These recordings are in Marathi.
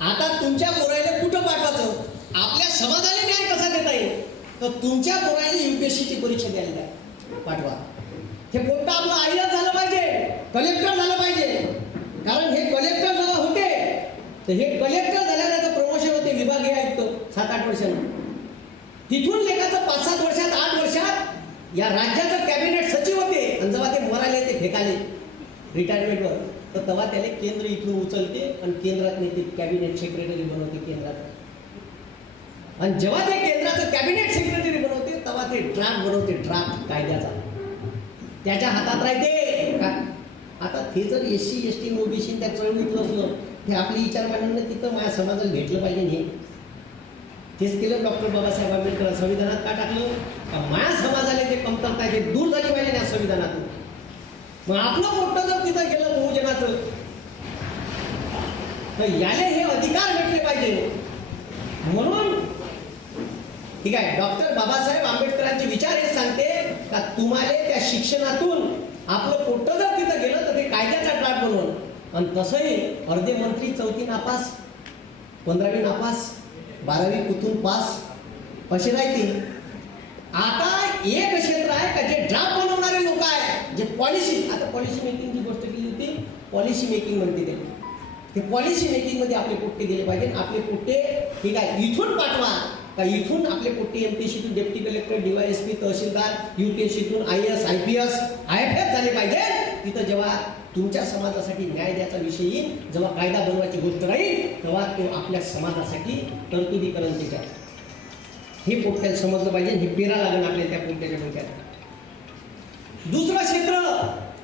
आता तुमच्या पोरायला कुठं पाठवायचं, आपल्या समाजाला न्याय कसा देता येईल, तर तुमच्या पोरायला UPSCची परीक्षा द्यायला द्या, पाठवा. हे पोट्ट आपलं आयएएस झालं पाहिजे, कलेक्टर झालं पाहिजे. कारण हे कलेक्टर जेव्हा होते तर हे कलेक्टर झाल्यानंतर प्रमोशन होते विभागीय आयुक्त 7-8 वर्षांनी. तिथून लेखाचं 5-7 वर्षात 8 वर्षात या राज्याचं कॅबिनेट सचिव होते. आणि जेव्हा ते मराले ते फेकाले रिटायरमेंटवर, तर तेव्हा त्याला केंद्र इथून उचलते आणि केंद्रात नेते, कॅबिनेट सेक्रेटरी बनवते केंद्रात. आणि जेव्हा ते केंद्राचं कॅबिनेट सेक्रेटरी बनवते तेव्हा ते ड्राफ्ट बनवते, ड्राफ्ट कायद्याचा त्याच्या हातात राहते का. आता ते जर SC ST OBC त्या चळवळीतलं असलं, हे आपली विचार मांडणं तिथं माझ्या समाजाला भेटलं पाहिजे. हे तेच केलं डॉक्टर बाबासाहेब आंबेडकर संविधानात का टाकलं, का माया समाजाला जे कमतरता आहे ते दूर झाली पाहिजे या संविधानातून. मग आपलं मोठं जर तिथं गेलं बहुजनाचं, तर याले हे अधिकार भेटले पाहिजे. म्हणून ठीक आहे, डॉक्टर बाबासाहेब आंबेडकरांचे विचार हे सांगते का तुम्हाला त्या शिक्षणातून आपलं पोट्ट जर तिथं गेलं तर ते कायद्याचा ड्राफ्ट बनवून. आणि तसंही अर्धे मंत्री 4थी नापास, 15वी नापास, 12वी कुठून पास असे राहतील. आता एक क्षेत्र आहे का जे ड्राफ्ट बनवणारे लोक आहे, जे पॉलिसी, आता पॉलिसी मेकिंगची गोष्ट केली होती, पॉलिसी मेकिंग म्हणते ते पॉलिसी मेकिंग मध्ये आपले पोट्टे दिले पाहिजे. आपले पोट्टे ठीक आहे इथून पाठवा का, इथून आपले पोट्टे MPSCतून डेप्टी कलेक्टर, DYSP, तहसीलदार, UPSCतून IAS, IPS, IFS झाले पाहिजे. तिथं जेव्हा तुमच्या समाजासाठी न्याय द्यायचा विषय येईल, जेव्हा कायदा बनवायची गोष्ट राहील, तेव्हा तो आपल्या समाजासाठी तरतुदीकरण त्याच्या हे पोट्ट्याला समजलं पाहिजे. हे पेरा लागेल आपल्या त्या पोट्ट्याच्या डोक्यात. दुसरं क्षेत्र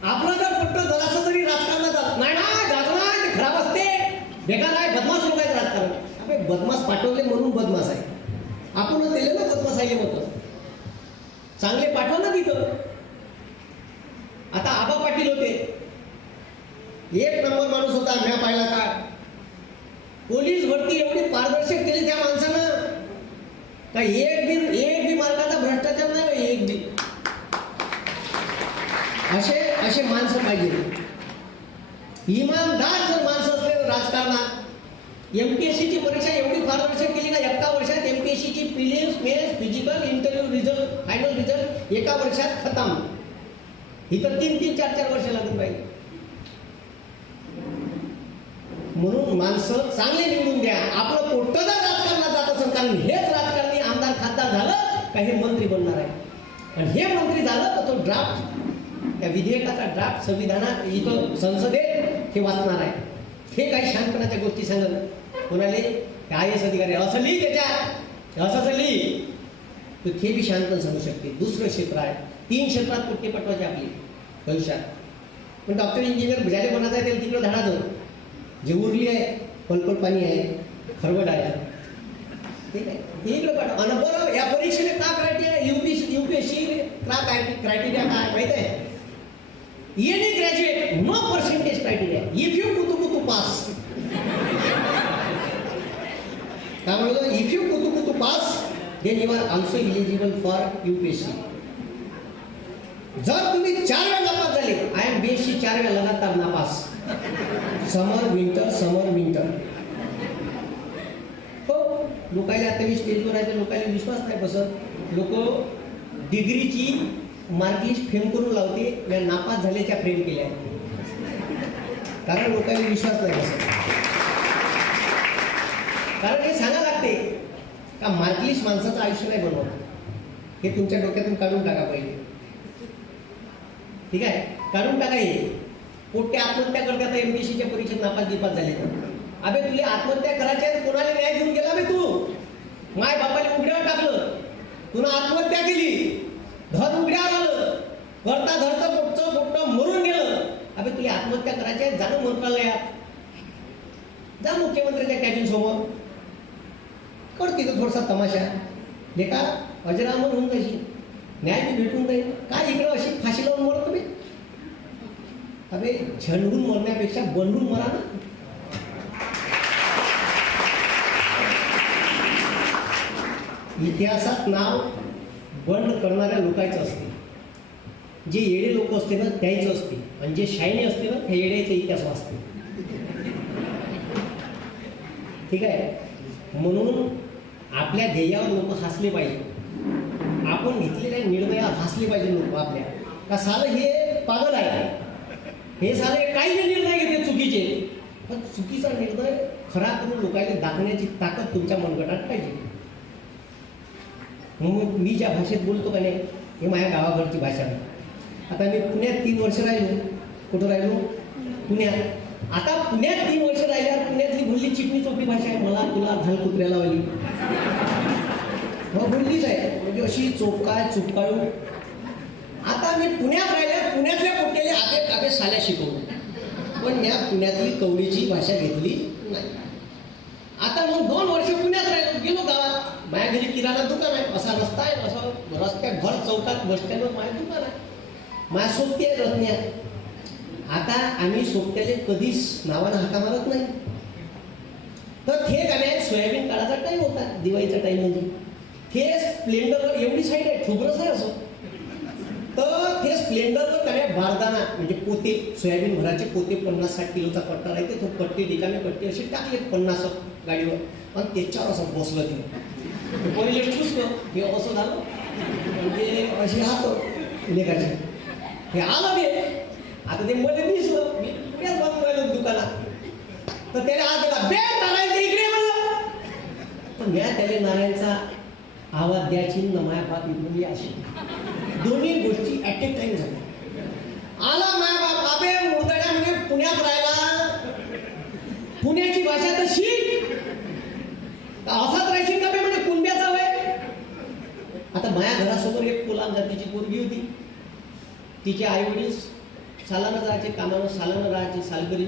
आपलं जर पोट्ट जरासं तरी राजकारणात नाही ना जात नाही, ते खराब असते, बेकार आहे, बदमाश लोक आहेत राजकारण. अबे बदमाश पाठवले म्हणून बदमाश आहे, आपण दिले ना बदमाश आहे होतं, चांगले पाठवा ना तिथं. आता आबा पाटील होते, एक नंबर माणूस होता, म्या पाहिला का. पोलीस भरती एवढी पारदर्शक केली त्या माणसानं का एक बी मार्गाचा भ्रष्टाचार नाही, एक बी. असे माणसं पाहिजे, इमानदार जर माणसं असले राजकारणात. MPSCची परीक्षा एवढी पारदर्शक केली ना, एका वर्षात MPSCची prelims, mains, physical, interview result, final result एका वर्षात खतम. इथं 3-3, 4-4 वर्ष लागून पाहिजे. म्हणून माणसं चांगले निवडून द्या. आपलं पोट्ट जर राजकारणात जात असेल, कारण हेच राजकारणी आमदार खासदार झालं का हे मंत्री बनणार आहे. आणि हे मंत्री झालं तर तो ड्राफ्ट, त्या विधेयकाचा ड्राफ्ट संविधानात इथं संसदेत हे वाचणार आहे. हे काही शांतपणाच्या गोष्टी सांगत कोणाले IAS अधिकारी असं लिही, त्याच्यात असं लिही, तर ते बी शांत सांगू शकते. दुसरं क्षेत्र आहे, 3 क्षेत्रात पोट्टे पाठवायचे आपली भविष्यात. पण डॉक्टर इंजिनियर भुजाले बनायचं आहे, त्याला तिकडं धाडाचं जे उरली आहे, पलपट पाणी आहे, खरवड आहे, ठीक आहे, ते इकडं पाठवा. आणि बरं या परीक्षेने का क्रायटेरिया, UPSC का क्रायटेरिया काय माहिती आहे, any graduate, no percentage criteria. If you kutu pass, काय म्हणतो, if you kutu pass, then you are also eligible for UPSC. जर तुम्ही 4 वेळा नापास झाले, IM BSc 4 वेळा लगातार नापास, समर विंटर. हो, लोकायला आता मी स्टेजवर आहे, लोकायला विश्वास नाही बसत. लोक डिग्रीची मार्कलिस्ट फ्रेम करून लावते, या नापास झाल्याच्या फ्रेम केल्या, कारण लोकांनी विश्वास नाही बसत. कारण हे सांगा लागते का मार्कलिस्ट माणसाचं आयुष्य नाही बनवत, हे तुमच्या डोक्यातून काढून टाका पहिले, ठीक आहे, काढून टाका. हे पोट्टे आत्महत्या करतात MPSCच्या परीक्षेत नापास झाले तर. अबे तुला आत्महत्या करायच्या, कोणाला न्याय देऊन गेला बे तू, माय बापाने उघड्यावर टाकलं, तुला आत्महत्या केली, घर उघड्यावर आलं, करता धरता पोट्ट मरून गेलं. अबे तुला आत्महत्या करायची आहे, जाणं मंत्रालयात, जा मुख्यमंत्र्यांच्या कॅबिन समोर, कर तिथं थोडासा तमाशा, लेका अजरामर होऊन जायची, न्याय बी भेटून जाईल. काय इकडं अशी फाशी लावून मरत तुम्ही, अबे झंडून मरण्यापेक्षा बनवून मरा ना. इतिहासात नाव बंड करणाऱ्या लोकांचं असते, जे येडे लोक असते ना त्याचं असते, आणि जे शाईनी असते ना त्या येड्याचा इतिहास वाचते. ठीक आहे. म्हणून आपल्या ध्येयावर लोक हसले पाहिजे, आपण घेतलेल्या निर्णयावर हसले पाहिजे लोक आपल्या, का सालं हे पागल आहे, हे साले काही निर्णय घेतले चुकीचे, पण चुकीचा निर्णय खरा करून लोकांना दाखवण्याची ताकद तुमच्या मनगटात पाहिजे. मग मी ज्या भाषेत बोलतो का नाही, हे माझ्या गावाकडची भाषा आहे. आता मी पुण्यात 3 वर्ष राहिलो. कुठं राहिलो? पुण्यात. आता पुण्यात 3 वर्ष राहिल्यावर पुण्यातली बोलली चिकणी चोपी भाषा आहे. मला तुला घाल कुत्र्याला वाली हो बोललीच आहे, म्हणजे अशी चोपकाळ चुपकाळू. आता मी पुण्यात राहिल्या, पुण्यातल्या पोट्याले आपे कापे साल्या शिकवतो, पण या पुण्यातली कवडीची भाषा घेतली नाही. आता मग 2 वर्ष पुण्यात राहिलो, गेलो गावात. माझ्या घरी किराणा दुकान आहे, असा रस्ता आहे, असं रस्त्यात भर चौकात बस स्टँडवर माझं दुकान आहे. माझ्या सोबती आहे रत्न्यात. आता आम्ही सोबत्याले कधीच नावानं हाका मारत नाही. तर ते का नाही, सोयाबीन काढायचा टाईम होता, दिवाळीचा टाईम. म्हणजे ते स्प्लेंडरवर एवढी साईड आहे, ठुबरच आहे असं. तर ते स्प्लेंडरवर का नाही बारदाना म्हणजे पोते, सोयाबीन भराचे पोते 50-60 किलोचा पट्टा राहते, तो पट्टे रिकामे पट्टे असे टाकले 50 गाडीवर, आणि त्याच्यावर असं बसलं. ते पहिले पुसलं, हे असं झालं, म्हणजे अशी हात लेखाची हे आलं ते. आता ते मध्ये दिसलं, मी पुण्यात बघून राहिलो दुकानात. तर त्याला हात दिला, बे नारायणच्या इकडे म्हणलं. तर म्या त्याला नारायणचा आवाज द्यायची न माया बाप इकडून अशी दोन्ही गोष्टी ऍट ए टाइम झाल्या. आला माया बाप आपे मुर्दड्या म्हणजे पुण्यात राहिला, पुण्याची भाषा तर शिक, असाच राहायची का म्हणजे कुंब्याचा वय. आता माझ्या घरासमोर एक कोलाम जातीची पोरगी होती. तिचे आई वडील सालानं जायचे कामानं, सालानं राहायचे सालकरी.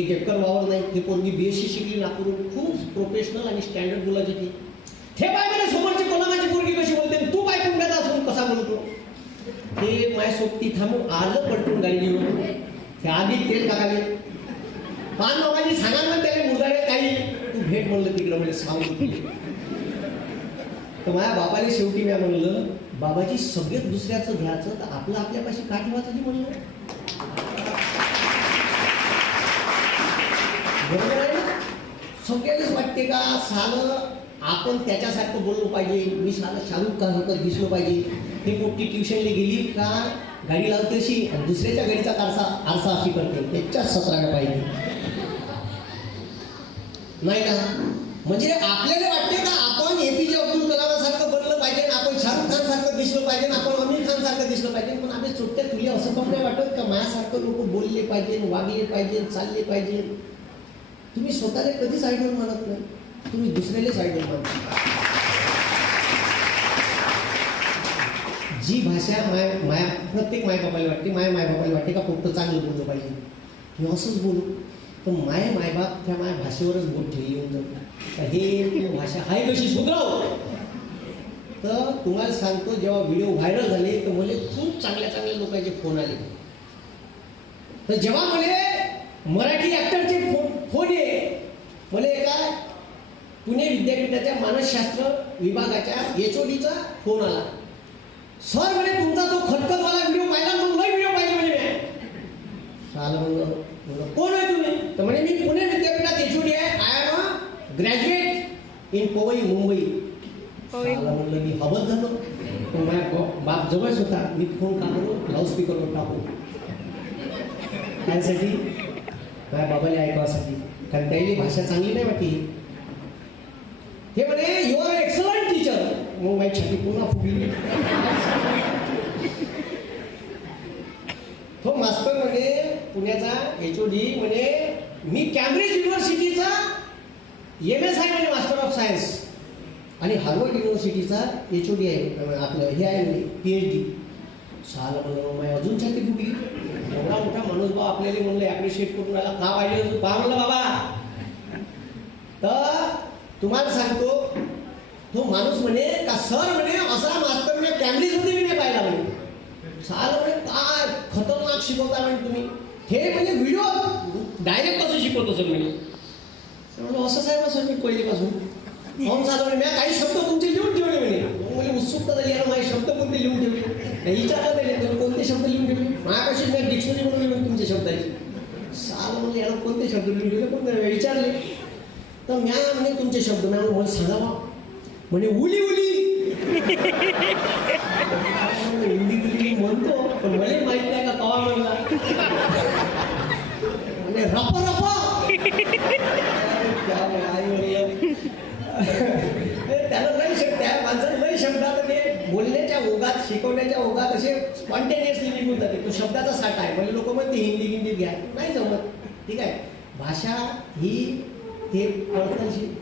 1 एकर वावर नाही. ती पोरगी BSc शिकली नागपूरून, खूप प्रोफेशनल आणि स्टँडर्ड बोलायची ती. हे बाय म्हणजे समोरची कोलामाची पोरगी कशी बोलते, तू काय कुंब्याचा असून कसा बोलतो. ते माझ्या सोबती थांबून आलं पटकून गाडी घेऊन. ते आधी तेल टाकाले, पान लोकांनी सांगा ना त्याने मुर्दाडे काही, तू भेट म्हणलं तिकडं म्हणजे सांगू. तर माझ्या बाबाने शेवटी मी म्हणलं, बाबाजी सगळेच दुसऱ्याचं घ्यायचं तर आपलं आपल्यापाशी का ठेवायचं जी म्हणलं. बरोबर आहे ना. सगळ्यालाच वाटते का सालं आपण त्याच्यासारखं बोललो पाहिजे, मी सालं शाहरुख खान दिसलो पाहिजे. ही मोठी ट्युशनला गेली का गाडी लावते अशी, आणि दुसऱ्याच्या गाडीचा आरसा अशी करते, त्याच्याच सतराव्या पाहिजे नाही का. म्हणजे आपल्याला वाटते का आपण APJ अब्दुल कलामासारखं बनलं पाहिजे, आपण शाहरुख खान सारखं दिसलं पाहिजे, आपण आमिर खान सारखं दिसलं पाहिजे. पण आपल्या चोट्या तुले असं पण नाही वाटत का माझ्यासारखं लोक बोलले पाहिजे, वागले पाहिजे, चालले पाहिजे. तुम्ही स्वतःला कधीच आयडॉल मानत नाही, तुम्ही दुसऱ्यालाच आयडॉल मानता. जी भाषा माया प्रत्येक मायबापाला वाटते, मायबापाला वाटते का फक्त चांगलं बोललं पाहिजे, मी असंच बोलू. तर मायबाप त्या माझ्या भाषेवरच बोट ठेवली येऊन जातात, हे भाषा आहे कशी सुधरव. तर तुम्हाला सांगतो, जेव्हा व्हिडिओ व्हायरल झाले तर मला खूप चांगल्या लोकांचे फोन आले. तर जेव्हा मला मराठी ॲक्टरचे फोन ये, मला एका पुणे विद्यापीठाच्या मानसशास्त्र विभागाच्या HODचा फोन आला. सर म्हणे तुमचा तो खतखतवाला व्हिडिओ पाहिला, मग व्हिडिओ पाहिजे म्हणे. साला म्हणलं कोण आहे तुम्ही. तर म्हणे मी पुणे विद्यापीठात HOD आहे, I am a graduate in Powai Mumbai. साला म्हणलं मी हवत झालो. तो माझ्या बाप जवळच होता. मी फोन का करू लाऊडस्पीकरवर टाकू त्यासाठी, माझ्या बाबाला ऐकवासाठी, कारण त्याची भाषा चांगली नाही वाटली. हे म्हणे यू आर एक्सलंट टीचर. मग माझी छाती पुन्हा फुगली. तो मास्तर म्हणे पुण्याचा HOD म्हणे मी कॅम्ब्रिज युनिव्हर्सिटीचा MS आहे म्हणे, मास्टर ऑफ सायन्स, आणि हार्वर्ड युनिव्हर्सिटीचा HOD आहे आपलं, हे आहे म्हणे PhD. साला म्हणलं माझी अजून छाती फुगली. एवढा मोठा माणूस बा आपल्याला म्हणलं ॲप्रिशिएट करून राहिला, का पाहिजे का म्हणलं बाबा. तर तुम्हाला सांगतो, तो माणूस म्हणे का सर म्हणे असा मास्तर मी कॅम्ब्रिजमध्ये मी नाही पाहिला म्हणे. साला म्हणे काय खतरनाक शिकवता म्हणे तुम्ही. हे म्हणजे व्हिडिओ डायरेक्ट कसं शिकवतो सर म्हणे. म्हणलं असं साहेब सर मी पहिलेपासून फॉर्म झालं म्हणे, मी काही शब्द तुमचे लिहून ठेवले म्हणे. मला उत्सुकता झाली, यार माझे शब्द कोणते लिहून ठेवले. विचारलं त्याने तुम्ही कोणते शब्द लिहून ठेवले. माझ्यापाशी मी डिक्शनरी बनवली म्हणे तुमच्या शब्दाची. साला म्हणजे याला कोणते शब्द लिहून ठेवले, कोणते विचारले. तर म्या म्हणे तुमचे शब्द म्या मला सांगावा म्हणे उली उली उली म्हणतो पण मला माहित नाही का कवा म्हणला म्हणजे रप रप त्याला नाही शब्द त्या माणसाला नाही शब्दात ते बोलण्याच्या ओघात शिकवण्याच्या ओघात असे स्पॉन्टेनियसली निघून जाते. तो शब्दाचा साठा आहे. म्हणजे लोक म्हणते हिंदीत घ्या नाही जमत. ठीक आहे. भाषा ही ते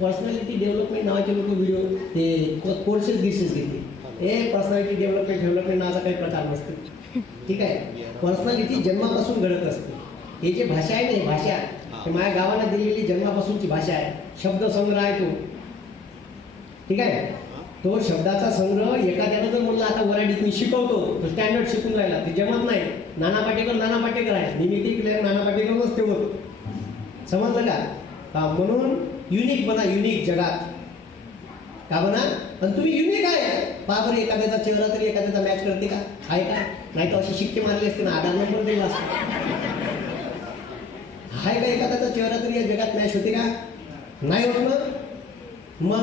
पर्सनॅलिटी डेव्हलपमेंट नावाचे लोक व्हिडिओ ते कोर्सेस गिसेस घेते. हे पर्सनॅलिटी डेव्हलपमेंट नावाचा काही प्रकार नसतो. ठीक आहे. पर्सनॅलिटी जन्मापासून घडत असते. हे जे भाषा आहे ना भाषा हे माझ्या गावाला दिलेली जन्मापासूनची भाषा आहे. शब्दसंग्रह आहे तो. ठीक आहे. तो शब्दाचा संग्रह एखाद्यानं जर म्हणलं आता वराडीत मी शिकवतो तो स्टँडर्ड शिकून राहिला ते जमत नाही. नाना पाटेकर आहे. निमित्त नाना पाटेकरच तेवढं समजलं का? म्हणून युनिक बना युनिक जगात का बना. आणि तुम्ही युनिक आहे. पहा बरं एखाद्याचा चेहरा तरी एखाद्याचा मॅच करते का? आहे का? नाही तर असे शिक्के मारले असते ना आधार नंबर दिला असता. आहे का एखाद्याचा चेहरा तरी या जगात मॅच होते का? नाही होत ना.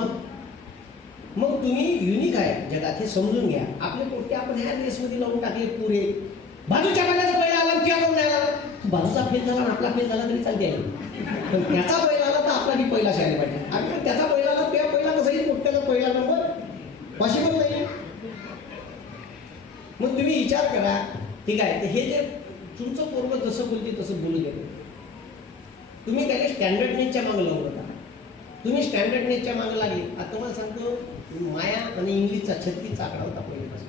मग तुम्ही युनिक आहे जगात हे समजून घ्या. आपले पोट्टे आपण ह्या रेसमध्ये लावून टाकले पुरे. बाजूच्या बैलाचा पहिला आला किंवा कोण नाही आला बाजूचा फेल झाला आपला फेल झाला तरी चालते आहे. पण त्याचा बैल आला तर आपला बी पहिला शाळेला पाहिजे. आणि त्याचा बैल आला त्या पहिला कसं येईल पोट्ट्याचा पहिला नंबर पॉसिबल नाही. मग तुम्ही विचार करा. ठीक आहे. तर हे जे तुमचं पूर्व जसं बोलते तसं बोलू देतो. तुम्ही त्याला स्टँडर्डनेसच्या मागं लावून नका. तुम्ही स्टँडर्डनेसच्या मागं लागले. आता तुम्हाला सांगतो माया आणि इंग्लिशचा 36चा आकडा होता पहिल्यापासून.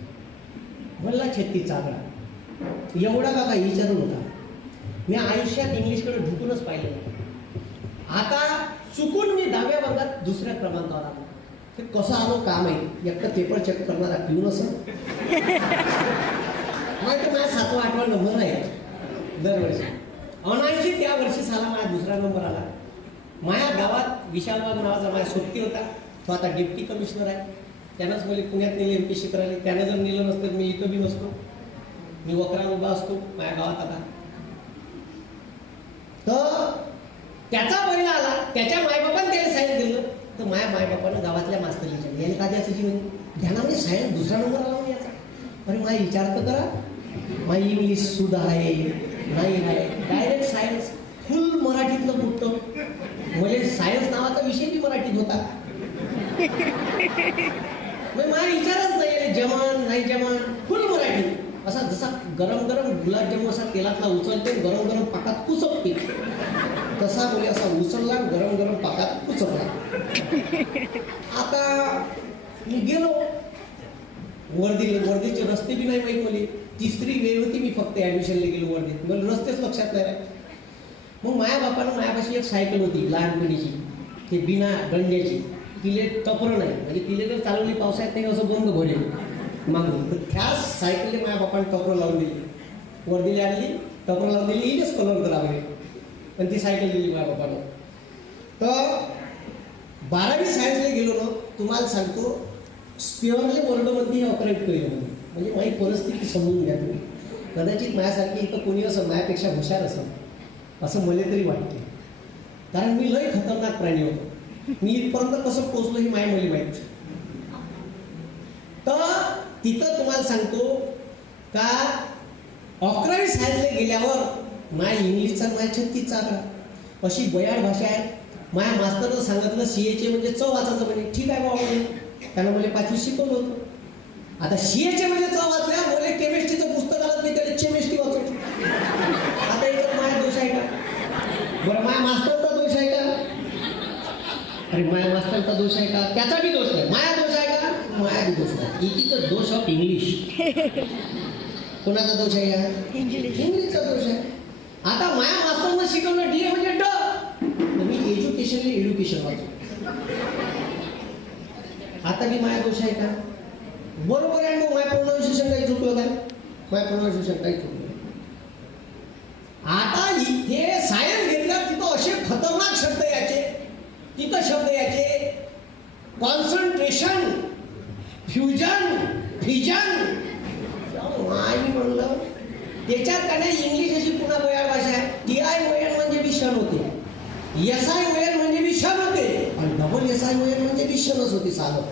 म्हणला 36चा आकडा एवढा का काही विचारू नका. मी आयुष्यात इंग्लिशकडे झुकूनच पाहिलं नव्हतं. आता चुकून मी 10व्या वर्गात दुसऱ्या क्रमांकावर आलो. ते कसं आलो का माहिती. एकटा पेपर चेक करणारा पिऊन असं नाही तर माझा 7वा 8वा नंबर आहे दरवर्षी. अनायशी त्या वर्षी साला माझा दुसरा नंबर आला. माझ्या गावात विशालबाग नावाचा माझ्या सोबती होता. तो आता डेप्टी कमिशनर आहे. त्यानंच मला पुण्यात नेले MPSC करायला. त्यानं जर नेलं नसतं मी इथं बी नसतो. मी वक्रान उभा असतो माझ्या गावात. आता तर त्याचा पहिला आला. त्याच्या मायबापानं त्याने सायन्स दिलं. तर माझ्या मायबापानं गावातल्या मास्तरीच्या याने का द्यायचं जीवन ध्यानामध्ये सायन्स दुसरा नंबर आला याचा. अरे माझा विचार तर करा. माझी इंग्लिश सुद्धा आहे नाही आहे. डायरेक्ट सायन्स फुल मराठीतलं पुटतं. म्हणजे सायन्स नावाचा विषय बी मराठीत होता. माझा विचारच नाही जमान नाही जमान फुल मराठी. असा जसा गरम गरम गुलाबजामून असा तेलातला उचलते गरम गरम पाकात कुचकते तसा मुले असा उचलला गरम गरम पाकात कुचकला. आता मी गेलो वर्धीचे रस्ते बी नाही माहीत मला. तिसरी वेळ होती मी फक्त ॲडमिशनला गेलो वर्धीत. मला रस्तेच लक्षात नाही. मग माझ्या बापानं माझ्यापाशी एक सायकल होती लहानपणीची ते बिना दंड्याची. तिले टपरं नाही म्हणजे तिले जर चालवली पावसाळ्यात नाही असं बंद भरले मागून. तर त्या सायकलने माझ्या बापाने टपरं लावून दिली. वर्धीला आणली टपरं लावून दिली. इथेच कलर तर लागले आणि ती सायकल दिली माझ्या बापानं. तर 12वी सायन्सला गेलो ना तुम्हाला सांगतो स्पेअरले वर्ल्डमध्ये हे ऑपरेट केलं म्हणजे माझी परिस्थिती समजून घ्या तुम्ही. कदाचित माझ्यासारखी इथं कोणी असं माझ्यापेक्षा हुशार असेल असं मला तरी वाटते. कारण मी लय खतरनाक प्राणी होतो. मी इथपर्यंत कसं पोचलो ही मला माहीत. तर तिथं तुम्हाला सांगतो का 11वी सायन्सला गेल्यावर माझ्या इंग्लिशचा माझ्या 36चा आकडा. अशी बयाड भाषा आहे. माझ्या मास्तरनं सांगितलं CHA म्हणजे चव वाचायचं म्हणे. ठीक आहे बाबा म्हणे. त्यानं मला 5वी शिकवलं होतं. आता CHA म्हणजे चव वाचल्या मला केमिस्ट्रीचं पुस्तक आलं मी त्याला केमिस्ट्री वाचवतो. आता इथं माझा दोष आहे का? बरं माझ्या मास्तरचा दोष आहे का? अरे माझ्या मास्तरचा दोष आहे का? त्याचा बी दोष नाही. माझा दोष आहे का? माझा बी दोष नाही. इट इज द दोष ऑफ इंग्लिश. कोणाचा दोष आहे या? इंग्लिशचा दोष आहे. आता माझ्या मास्तरनं शिकवलं DA म्हणजे ड. तर मी एज्युकेशन वाचतो. आता बी माझा दोष आहे का? बरोबर आहे. मग माझ्या प्रोनाउन्सिएशन काही चुकलं काय? माझ्या प्रोनाउन्सिएशन काही चुकलं. आता इथे सायन्स घेतल्यावर तिथं असे खतरनाक शब्द याचे. तिथं शब्द याचे कॉन्सन्ट्रेशन फ्युजन फिजन. मी म्हणलं त्याच्यात का नाही इंग्लिश अशी पुन्हा बयाड भाषा आहे. TION म्हणजे बी क्षण होते. SION म्हणजे बी क्षण होते. फ्युजनच होती साधं.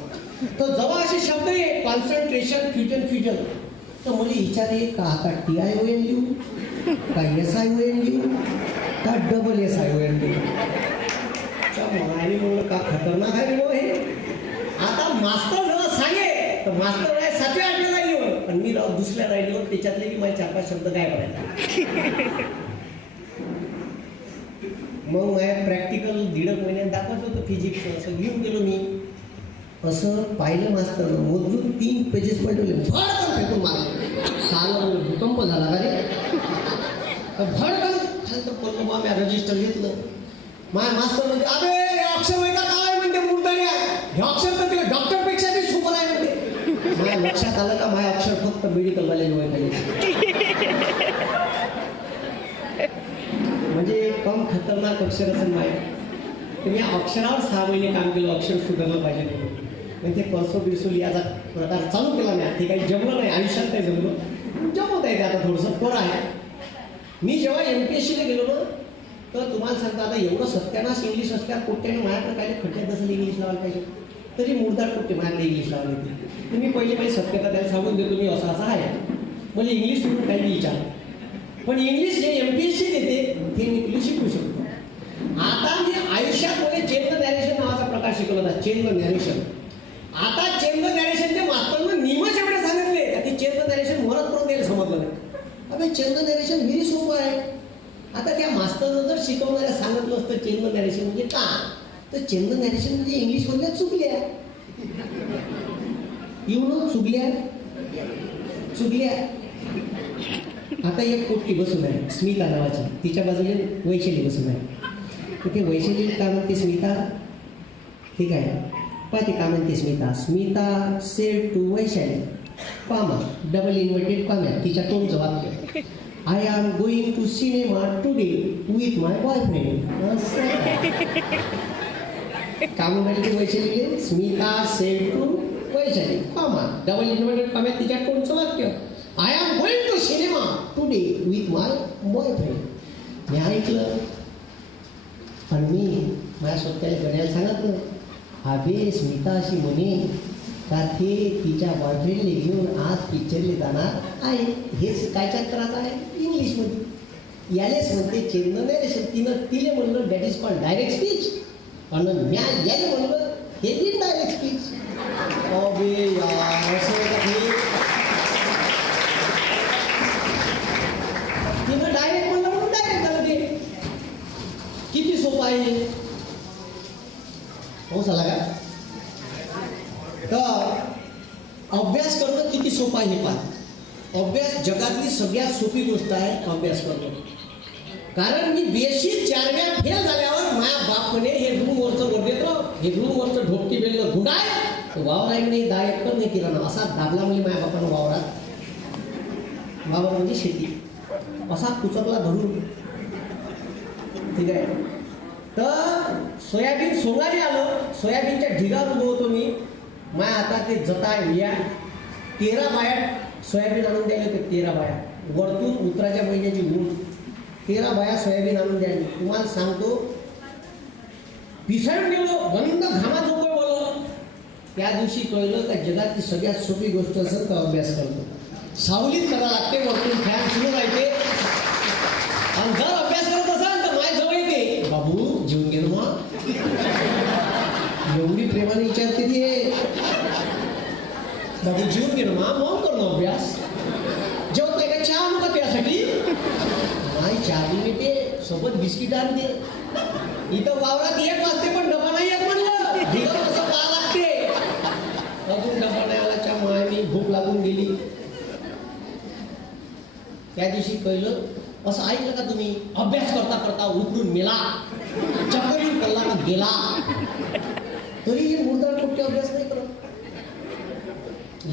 तर जेव्हा असे शब्द आहे कॉन्सन्ट्रेशन फ्युजन तर मुली विचारे का आता TION लिहू का SION लिहू का SSION लिहू. म्हणलं का खतरनाक आहे रे हे. आता मास्तर जेव्हा सांगे तर मास्तर आहे 7व्या 8व्या लाईनीवर पण मी राव दुसऱ्या लाईनीवर त्याच्यातले की माझे 4-5 शब्द काय करायचे. मग माझ्या प्रॅक्टिकल 1.5 महिन्यात दाखवत होतं फिजिक्स असं घेऊन गेलो मी. असं पाहिलं मास्तर मोजून 3 पेजेस पडले भडकन फेकून मारले. साला भूकंप झाला का रे. भडकन खालतं पडलो मग मी रजिस्टर घेतलं. माझ्या मास्तर म्हणजे अबे हे अक्षर वेगळा काय म्हणते मूर्धन्य हे अक्षर तर ते डॉक्टरपेक्षा बी सुपर आहे म्हणते. माझ्या लक्षात आलं का माझ्या अक्षर फक्त मेडिकलवाले लोक खाली म्हणजे कम खतरनाक अक्षर असेल माय. तुम्ही अक्षरावर 6 महिने काम केलं अक्षर सुधारलं पाहिजे म्हणून. म्हणजे ते कर्सो बिरसो लिहायचा प्रकार चालू केला नाही. ते काही जमलं नाही आयुष्यात काही जमलं जमत आहे ते आता थोडंसं पोर आहे. मी जेव्हा MPSCला गेलो ना तर तुम्हाला सांगतो आता एवढं सत्यानाश इंग्लिश असल्यावर कुठल्याने माझ्याकडे काय खड्ड्यात जसं इंग्लिश लावायला पाहिजे तरी मुर्दार कुठे माझ्याकडे इंग्लिश लावायला येते. तुम्ही पहिले काही सत्यता त्याला सांगून देतो मी असं आहे म्हणजे इंग्लिश म्हणून काही विचार पण इंग्लिश जे MPSC देते ते मी तुला शिकू शकतो. आता मी आयुष्यात मध्ये चेंज द नॅरेशन नावाचा प्रकार शिकवला होता. Change the narration. आता चेंज द नॅरेशनचे मास्टरनं नियमच एवढे सांगितले का ते चेंज द नॅरेशन मरत करून द्यायला समजलं नाही. अबे चेंज द नॅरेशन व्हेरी सोपं आहे. आता त्या मास्तरनं जर शिकवणाऱ्या सांगितलं असतं चेंज द नॅरेशन म्हणजे का तर चेंज द नॅरेशन म्हणजे इंग्लिशमधल्या चुकल्या चुकल्या. आता एक पोट्टी बसून आहे स्मिता नावाची तिच्या बाजूने वैशाली बसून आहे. तर ते वैशाली काय म्हणते स्मिता ठीक आहे पाहते का म्हणते Smita said to Vaishali comma double inverted comma तिच्या तोंडचं वाक्य I am going to cinema today with my boyfriend. का म्हणाली Vaishali Smita said to Vaishali comma double inverted comma तिच्या तोंडचं वाक्य I am going to cinema today with my boyfriend. मी ऐकलं पण मी माझ्या स्वतःला गण्याला सांगितलं अबे स्मिता अशी म्हणे का ते तिच्या बॉयफ्रेंडने घेऊन आज पिक्चरले जाणार आहे. हेच काय चक्रात आहे इंग्लिशमध्ये यालेच म्हणते चेंज द नॅरेशन. तिले म्हणलं that is called direct speech आणि म्या याले म्हणलं हे इनडायरेक्ट स्पीच. अबे यार असं तिनं डायरेक्ट म्हणलं म्हणून डायरेक्ट झालं ते. किती सोपं आहे हो झाला का. तर अभ्यास करणं किती सोपं आहे हे पहा. अभ्यास जगातली सगळ्यात सोपी गोष्ट आहे अभ्यास करणं. कारण मी BSc 4 वेळा फेल झाल्यावर माझ्या बाप म्हणे हे रूमवरचं वर देतो हे रूमवरचं ढोपटी बेललं गुंडाय वावर आहे म्हणे 10 एकर नाही केला ना असा दाबला म्हणजे माझ्या बापानं वावरात. वावर म्हणजे शेती असा कुचकला धरून ठीक आहे. तर सोयाबीन सोंगारी आलं सोयाबीनच्या ढिगावर उभं होतो मी. माझ्या आता ते जताय या 13 बाया सोयाबीन आणून द्यायला होते. 13 बाया वरतून उतराच्या महिन्याची ऊन 13 बाया सोयाबीन आणून द्यायला. तुम्हाला सांगतो पिसळून गेलो बंद घामा झोपळ बोललो. त्या दिवशी कळलं का जगातली सगळ्यात सोपी गोष्ट असेल तर अभ्यास करतो. सावलीत करा लागते वरतून फॅन सुरू राहते आणि जर अभ्यास करत असाल तर माझ्या जवळ येते बाबू जेवून गेलो मग एवढी प्रेमाने विचारते ती बाबू जेवून गेलो मग करणं अभ्यास जेवत नाही का चहा आणू का त्यासाठी नाही चहा बी ते सोबत बिस्किट आणते. इथं वावरात 1 वाजते पण डबा नाही येत म्हणलं ढिगं असं पाहा लागते अजून डबा नाही आला चहा मायानी भूक लागून गेली. त्या दिवशी कळलं असं ऐकलं का तुम्ही अभ्यास करता करता उकळून मेला चक्करीन कल्ला का गेला तरी हे मुर्दार कुठे अभ्यास नाही करत.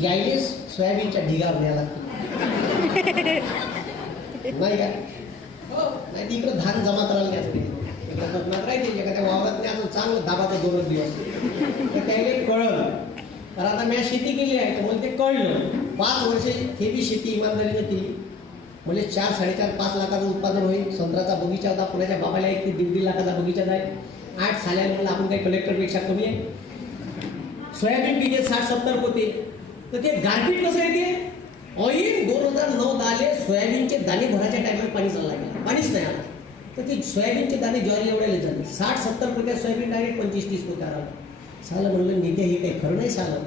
यायलेच सोयाबीनच्या ढिगावर न्यायला लागतो नाही का हो नाही तिकडं धान जमा करायला न्यायचं इकडं कोकणात राहते एखाद्या वावरात न्यायचं चांगलं दाबाचं 2 दिवस तर त्याला कळलं. तर आता मी शेती केली आहे तर मला ते कळलं 5 वर्षे हे बी शेती इमानदारीने केली. म्हणजे 4-4.5-5 लाखाचं उत्पादन होईल. संत्र्याचा बगीचा होता पुण्याच्या बाबाला 1 ते 1.5 लाखाचा बगीचा जाईल. 8 साल्या म्हणलं आपण काही कलेक्टरपेक्षा कमी आहे सोयाबीन पिके 60-70 पोते. तर ते गारपीट कसं येते? ऑइल 2009-10 सोयाबीनचे दाणे भरायच्या टायमाला पाणी चालला गेला, पाणीच नाही आलं. तर ते सोयाबीनचे दाणे ज्वारी एवढ्याला झाले. 60-70 पोत्यात सोयाबीन डायरेक्ट 25-30 पोत्यावर आलं. सालं म्हणलं नेते हे काही खरं नाही सालं.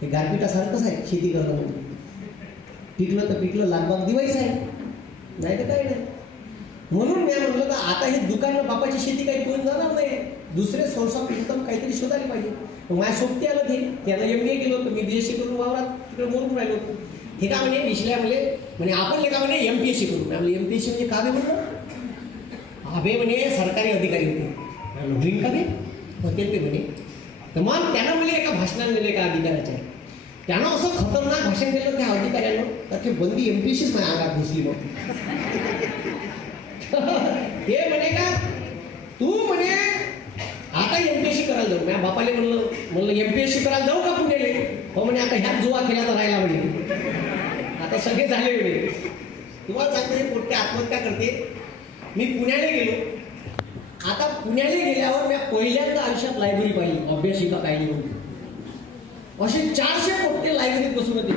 हे गारपीटासारखंच आहे शेती करणं म्हणजे. पिकलं तर पिकलं, लागबाग दिवायचं आहे, नाही तर काही नाही. म्हणून मी म्हटलं तर आता हे दुकान बापाची शेती काही करून जाणार नाही, दुसरे सोर्स ऑफ इन्कम काहीतरी शोधायला पाहिजे. माझ्या सोबती आलं ते, त्याला MBA केलं होतं, मी BSc करून वावरात तिकडे बोलून राहिलो होतो. हे का म्हणे विश्ल्या म्हणे आपण का म्हणे MPSC करून. आम्ही MPSC म्हणजे का बे म्हणलं? अबे म्हणे सरकारी अधिकारी होते. होईन का बे? होते ते म्हणे. तर मग त्यानं म्हणजे एका भाषणात दिलं एका अधिकाऱ्याच्या, त्यानं असं खतरनाक भाषण दिलं त्या अधिकाऱ्यानं, तर ते बंदी MPSCच माझ्या अंगात घुसली. मग हे म्हणे का तू म्हणे आता MPSC करायला जाऊ. माझ्या बापाले म्हणलं MPSC करायला जाऊ का पुण्याले? हो म्हणे आता ह्याच जुवा खेळायला राहिला म्हणे, आता सगळे झाले म्हणे. तुम्हाला सांगतो हे पोट्टे आत्महत्या करते. मी पुण्याला गेलो. आता पुण्याला गेल्यावर मी पहिल्यांदा आयुष्यात लायब्ररी पाहिली, अभ्यासिका पाहिली म्हणून. असे 400 पोट्टे लायब्ररीत बसून होते.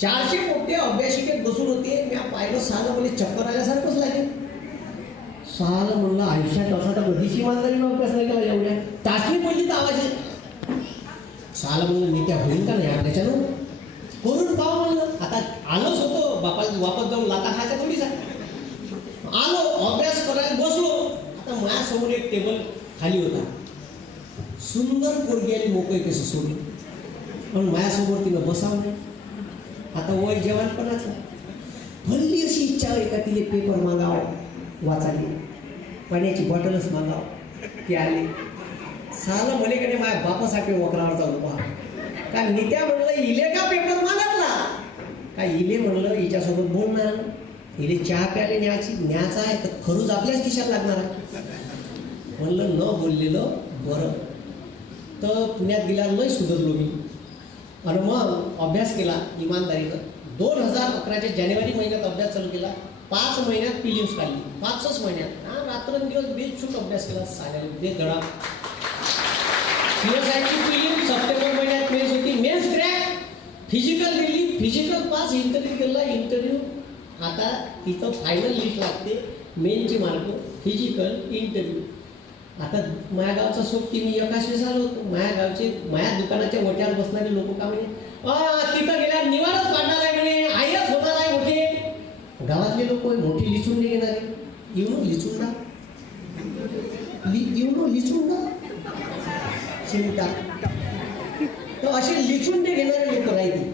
400 पोट्टे अभ्यासिकेत बसून होते. मी पाहिलं, सालं म्हणजे चक्कर आल्यासारखंच लागेल. सालं म्हणलं आयुष्यात असा तर कधीच इमानदारीनं अभ्यास नाही केला एवढ्या. चाचणी पडली तर आवाज येत. सालं म्हणलं नेत्या होईल का नाही त्याच्यानं करून पाहू म्हणलं. आता आलोच होतो, बापाला वापस जाऊन लाता खायचा थोडीच आलो, अभ्यास करायला बसलो. आता माझ्यासमोर एक टेबल खाली होता. सुंदर पोरगी आणि मोकळी कसं सोडली, पण माझ्यासमोर तिनं बसावं नाही. आता वय जेवणपणाचं भल्ली अशी इच्छा आहे का तिने पेपर मागावं, वाचायला पाण्याची बॉटलच मागावं. ती आली. सालं म्हणे का नाही माझ्या बापासाठी वक्रावरचा उभा का नित्या म्हणलं इले का पेपर मागितला का इले म्हणलं हिच्यासोबत बोलणार, इले चहा प्याले न्यायचा आहे तर खरूच आपल्याच खिशात लागणार आहे. म्हणलं न बोललेलं बरं. तर पुण्यात गेल्या लय सुधारलो मी आणि मग अभ्यास केला इमानदारीनं. 2011च्या जानेवारी महिन्यात अभ्यास चालू केला. 5 महिन्यात प्रिलिम्स काढली. 5च महिन्यात रात्रंदिवस बेछूट अभ्यास केला. साऱ्या बेच धडा. PSIची प्रिलिम्स सप्टेंबर महिन्यात मेन्स होती. Mains crack. फिजिकल दिली, फिजिकल पास. इंटरव्ह्यू केला, इंटरव्ह्यू. आता तिथं फायनल लिस्ट लागते. मेनचे मार्क, फिजिकल, इंटरव्ह्यू. आता माझ्या गावचा सोबती मी एकाशे झालो होतो. माझ्या दुकानाच्या वट्यावर बसणारे लोक का म्हणे तिथं गेल्या निवारच काढणार आहे म्हणे, आयच होणार आहे मोठे. गावातले लोक मोठी लिचून नाही घेणारे. येऊन लिचून ना लिचून ना चिंता. तर असे लिचुंडे घेणारे लोक राहते.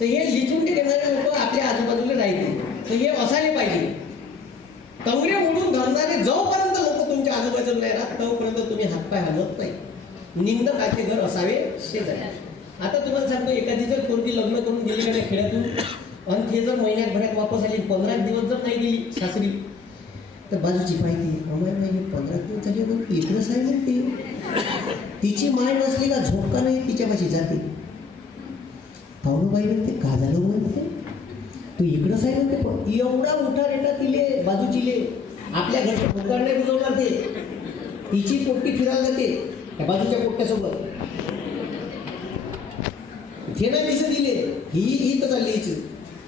तर हे लिचुंडे घेणारे लोक आपल्या आजूबाजूला राहते. तर हे असायला पाहिजे. तंगडे मोडून धरणारे जोपर्यंत लोक तुमच्या आजूबाजूला नाही राहत तोपर्यंत तुम्ही हातपाय हलवत नाही. निंदकाचे घर असावे शेजारी. आता तुम्हाला सांगतो, एखादी जर पोरगी लग्न करून गेली का नाही खेड्यातून आणि ते जर महिन्याभरात वापस आली, 15 दिवस जर नाही गेली सासरी, तर बाजूची पाहिजे अमाय माहिती 15 दिवस झाले पण इकडंच आहे म्हणते. तिची माय नसली का झोपका नाही तिच्यापाशी जाते. पाहुणबाई म्हणते का झालं म्हणते, तू इकडंच आहे म्हणते. पण एवढा मोठा रेटा तिले बाजूचीले आपल्या घरच्या भोकार नाही बुजवणार. ते तिची पोट्टी फिरायला जाते त्या बाजूच्या पोट्ट्यासोबत. हे नाही दिसत दिले ही तर चालली हिची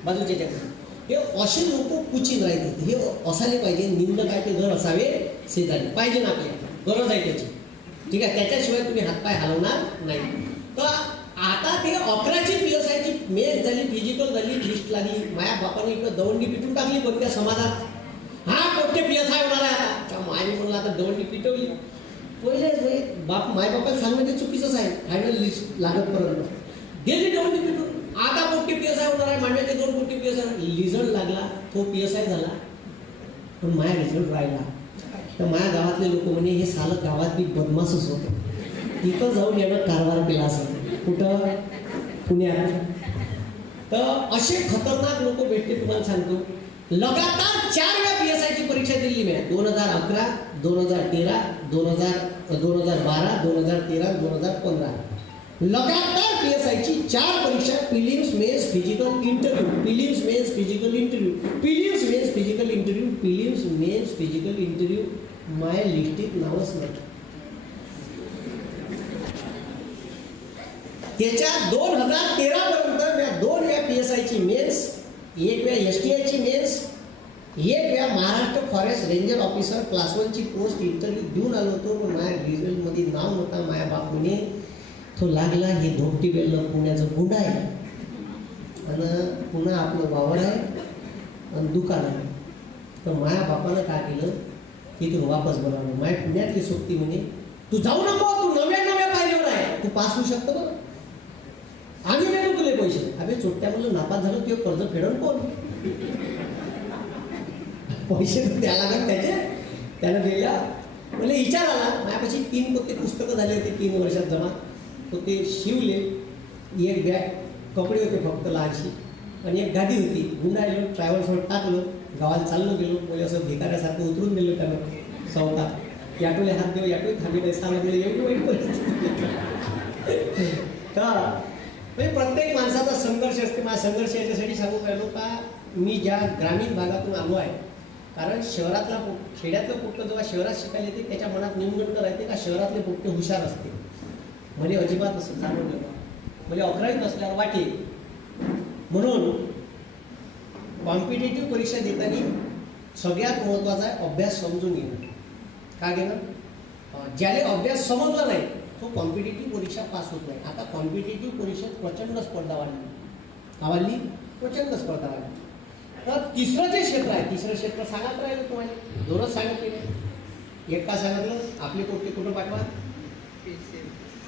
बाजूच्या जगात. हे असे लोक कुचित राहते. हे असायला पाहिजे. निंदकाचे घर असावे शेजारी पाहिजे ना, आपल्या गरज आहे त्याची. ठीक आहे, त्याच्याशिवाय तुम्ही हातपाय हलवणार नाही. तर आता ते 11ची PSIची मेन्स झाली, फिजिकल झाली, लिस्ट लागली. माझ्या बापाने इकडं दवंडी पिटून टाकली कोणत्या समाजात. कोणते PSI होणार आहे आता. मायने म्हणलं आता दवंडी पिटवली. पहिले बाप माय बापाला सांगणं ते चुकीचंच आहे. फायनल लिस्ट लागत पर्यंत गेली दवंडी पिटून. आता कोणते PSI होणार आहे. मांडव्याचे 2 कोटी PSI. रिझल्ट लागला, तो PSI झाला, पण माझा रिझल्ट राहिला. तर माझ्या गावातले लोक म्हणे हे सालं गावात बी बदमाशच होतं. तिथं जाऊन यानं कारभार केला असं. कुठं? पुण्यात. तर असे खतरनाक लोक भेटते. तुम्हाला सांगतो, लगातार 4 वेळा PSIची परीक्षा दिली मी. 2011, 2013, 2012, 2013, 2015. लगातार PSIची 4 परीक्षा. Prelims, mains, physical, interview. Prelims, mains, physical, interview. Prelims, mains, physical, interview. Prelims, mains, physical, interview. माझ्या लिस्टीत नावच नाही. त्याच्या 2013 पर्यंत मी 2 वेळा PSIची मेन्स, 1 वेळा STIची मेन्स, 1 वेळा Maharashtra forest ranger officer class 1ची पोस्ट इंटरव्ह्यू देऊन आलो होतो. पण माझ्या रिझल्टमध्ये नाव नव्हता. माझ्या बापूने तो लागला हे धोपटी बेलनं पुण्याचं गुंड आहे आणि पुन्हा आपलं वावर आहे आणि दुकान आहे. तर माझ्या बापानं काय केलं, तिथून वापस बोलावलं. माझ्या पुण्यातली सोबती म्हणे तू जाऊ नको, तू नव्या पाहिजेवर आहे, तू पास होऊ शकतो बरं, आम्ही देतो तुले पैसे. अबे चोट्ट्या म्हणलं नापास झालं ते कर्ज फेडून कोण, पैसे तर द्या लागत त्याचे. त्यानं दिल्या म्हणजे विचार आला. माझ्यापाशी 3 पोते पुस्तकं झाले होते 3 वर्षात जमा. तो ते शिवले. 1 बॅग कपडे होते फक्त लहानशी आणि 1 गादी होती. गुंडाळलो, ट्रॅव्हल्सवर टाकलं, गावाला चाललो गेलो. म्हणजे असं भिकाऱ्यासारखं उतरून दिलं त्यानं सवता. याटोले हात देऊ, याटोही थांबी नाही सांगितलं. एवढी वाईट परिस्थिती. तर म्हणजे प्रत्येक माणसाचा संघर्ष असते. माझा संघर्ष याच्यासाठी सांगू राहिलो का मी ज्या ग्रामीण भागातून आलो आहे. कारण शहरातला खेड्यातलं पोट्ट जेव्हा शहरात शिकायला येते त्याच्या मनात न्यूनगंड राहते का शहरातले पोट्टे हुशार असते. म्हणजे अजिबात असं जाणवलं का म्हणजे 11वीत असल्यावर वाटेल. म्हणून कॉम्पिटेटिव्ह परीक्षा देताना सगळ्यात महत्त्वाचा आहे अभ्यास समजून घेणं. का घेणं, ज्याला अभ्यास समजला नाही तो कॉम्पिटेटिव्ह परीक्षा पास होत नाही. आता कॉम्पिटेटिव्ह परीक्षेत प्रचंड स्पर्धा वाढली, प्रचंड स्पर्धा वाढली. तर तिसरं जे क्षेत्र आहे, तिसरं क्षेत्र सांगत राहिलं तुम्हाला, 2च सांगितले. एक का सांगितलं, आपले पोट्टे कुठं पाठवा,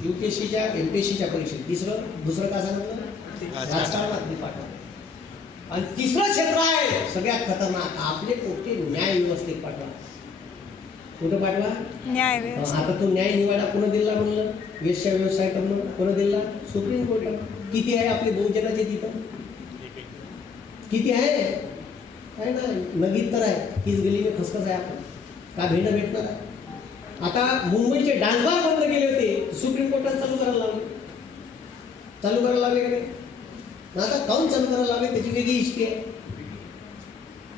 UPSCच्या MPSCच्या परीक्षेत. दुसरं का सांगितलं, राजकारणात पाठवा. आणि तिसरं क्षेत्र आहे सगळ्यात खतरनाक, आपले पोट्टे न्याय व्यवस्थेत पाठवा. कुठं पाठवा, न्याय व्यवस्था. आता तो न्याय निवाडा कोण दिला म्हणलं, वेश्या व्यवसाय करणं कोण दिला, सुप्रीम कोर्ट. किती आहे आपले बहुजनाचे तिथं, किती आहे ना, नगीत तर आहे. तीच गली में खसखस आहे. आपण का भेटणार आहे. आता मुंबईचे डान्स बार बंद केले होते, सुप्रीम कोर्टात चालू करायला लावले का नाही. आता काऊन चालू करायला लावले त्याची वेगळी हिस्ट्री आहे.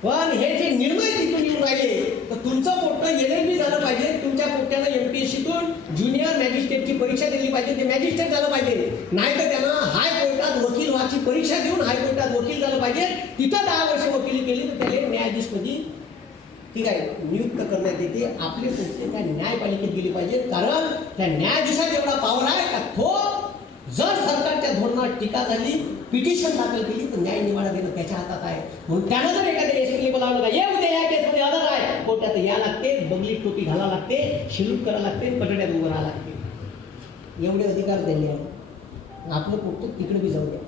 पण हे जे निर्णय तिथून येऊन राहिले तर तुमचं पोट्ट LLB झालं पाहिजे. तुमच्या पोट्ट्यानं MPSCतून ज्युनियर मॅजिस्ट्रेटची परीक्षा दिली पाहिजे, ते मॅजिस्ट्रेट झालं पाहिजे. नाही तर त्यांना हायकोर्टात वकील व्हायची परीक्षा देऊन हायकोर्टात वकील झालं पाहिजे. तिथं 10 वर्ष वकिली केली तर त्याला न्यायाधीशपदी ठीक आहे नियुक्त करण्यात येते. आपले पोट्टे त्या न्यायपालिकेत गेली पाहिजे. कारण त्या न्यायाधीशात एवढा पॉवर आहे का तो जर सरकारच्या धोरणात टीका झाली, पिटिशन दाखल केली तर न्याय निवाडा देणं त्याच्या हातात आहे. म्हणून त्यानं जर एखाद्या SPला बोलावलं का ये उद्या या केसमध्ये हजर आहे, कोर्टात या लागते, बंगली टोपी घाला लागते, शिलूट करा लागते, पटड्यात उभं राहा लागते. एवढे अधिकार दिले आहे. आपलं पोट्ट तिकडे बी जाऊ द्या,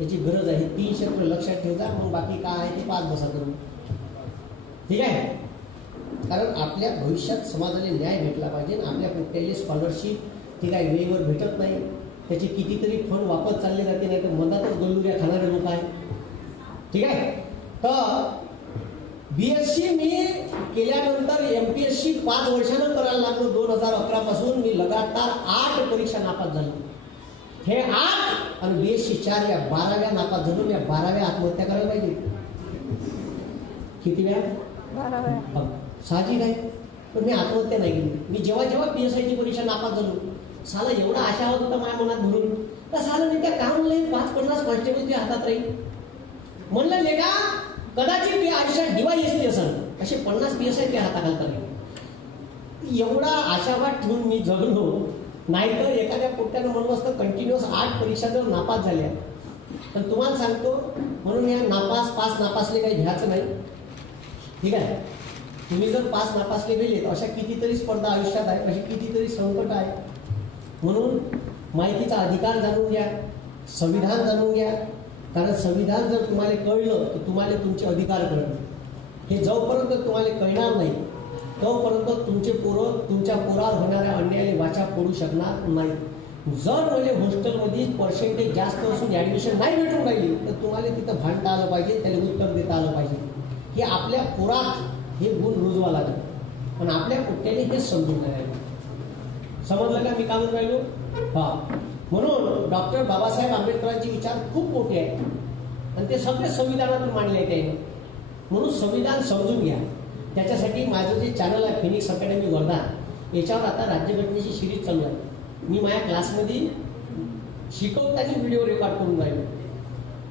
याची गरज आहे. 3 क्षेत्र लक्षात ठेवता. मग बाकी काय आहे ते 5 बसा करून, ठीक आहे. कारण आपल्या भविष्यात समाजाला न्याय भेटला पाहिजे. आपल्या पोट्ट्याला स्कॉलरशिप ठीक आहे वेळेवर भेटत नाही, त्याचे कितीतरी फंड वापस चालले जाते, नाही तर मधातच गल्लुऱ्या खाणारे लोक आहेत, ठीक आहे. तर BSc मी केल्यानंतर MPSC 5 वर्षानं करायला लागलो. 2011 पासून मी लगातार 8 परीक्षा नापास झालो. हे 8 आणि BSc 4 या 12व्या नापास झालो. मी 12व्या आत्महत्या करायला पाहिजे. किती वेळा, 12व्या. साहजिक आहे. पण मी आत्महत्या नाही केली. मी जेव्हा PSIची परीक्षा नापास झालो साला एवढा आशा होता माझ्या मनात भरून तर साला मी त्या काम म्हणलं 5-50 कॉन्स्टेबल तुझ्या हातात राहील म्हणलं नाही का. कदाचित मी आयुष्यात DYSP असेल असे 50 PSI त्या हाताखालता राहील. एवढा आशावाद ठेवून मी जगलो. नाहीतर एखाद्या पोट्ट्यानं म्हणलं असतं कंटिन्युअस 8 परीक्षा जर नापास झाल्या तर तुम्हाला सांगतो. म्हणून या पास नापासले काही घ्यायचं नाही, ठीक आहे. तुम्ही जर पास नापासले गेले तर अशा कितीतरी स्पर्धा आयुष्यात आहे, अशी कितीतरी संकट आहे. म्हणून माहितीचा अधिकार जाणून घ्या, संविधान जाणून घ्या. कारण संविधान जर तुम्हाला कळलं तर तुम्हाला तुमचे अधिकार कळलं. हे जोपर्यंत तुम्हाला कळणार नाही तोपर्यंत तुमचे पोरं तुमच्या पोरावर होणाऱ्या अन्यायाला वाचा फोडू शकणार नाही. जर म्हणजे हॉस्टेलमध्ये पर्सेंटेज जास्त असून ॲडमिशन नाही भेटून राहिली तर तुम्हाला तिथं भांडता आलं पाहिजे, त्याला उत्तर देता आलं पाहिजे की आपल्या पोरात हे गुण रुजवा लागले. पण आपल्या पोट्ट्याने हेच समजून नाही राहिलं. समजलं का मी काय म्हणून राहिलो. म्हणून डॉक्टर बाबासाहेब आंबेडकरांचे विचार खूप मोठे आहेत आणि ते सगळे संविधानातून मांडले आहेत. म्हणून संविधान समजून घ्या. त्याच्यासाठी माझं जे चॅनल आहे फिनिक्स अकॅडमी वर्धा, याच्यावर आता राज्यघटनेची सिरीज चालू आहे. मी माझ्या क्लासमध्ये शिकवताना व्हिडिओ रेकॉर्ड करून राहिले.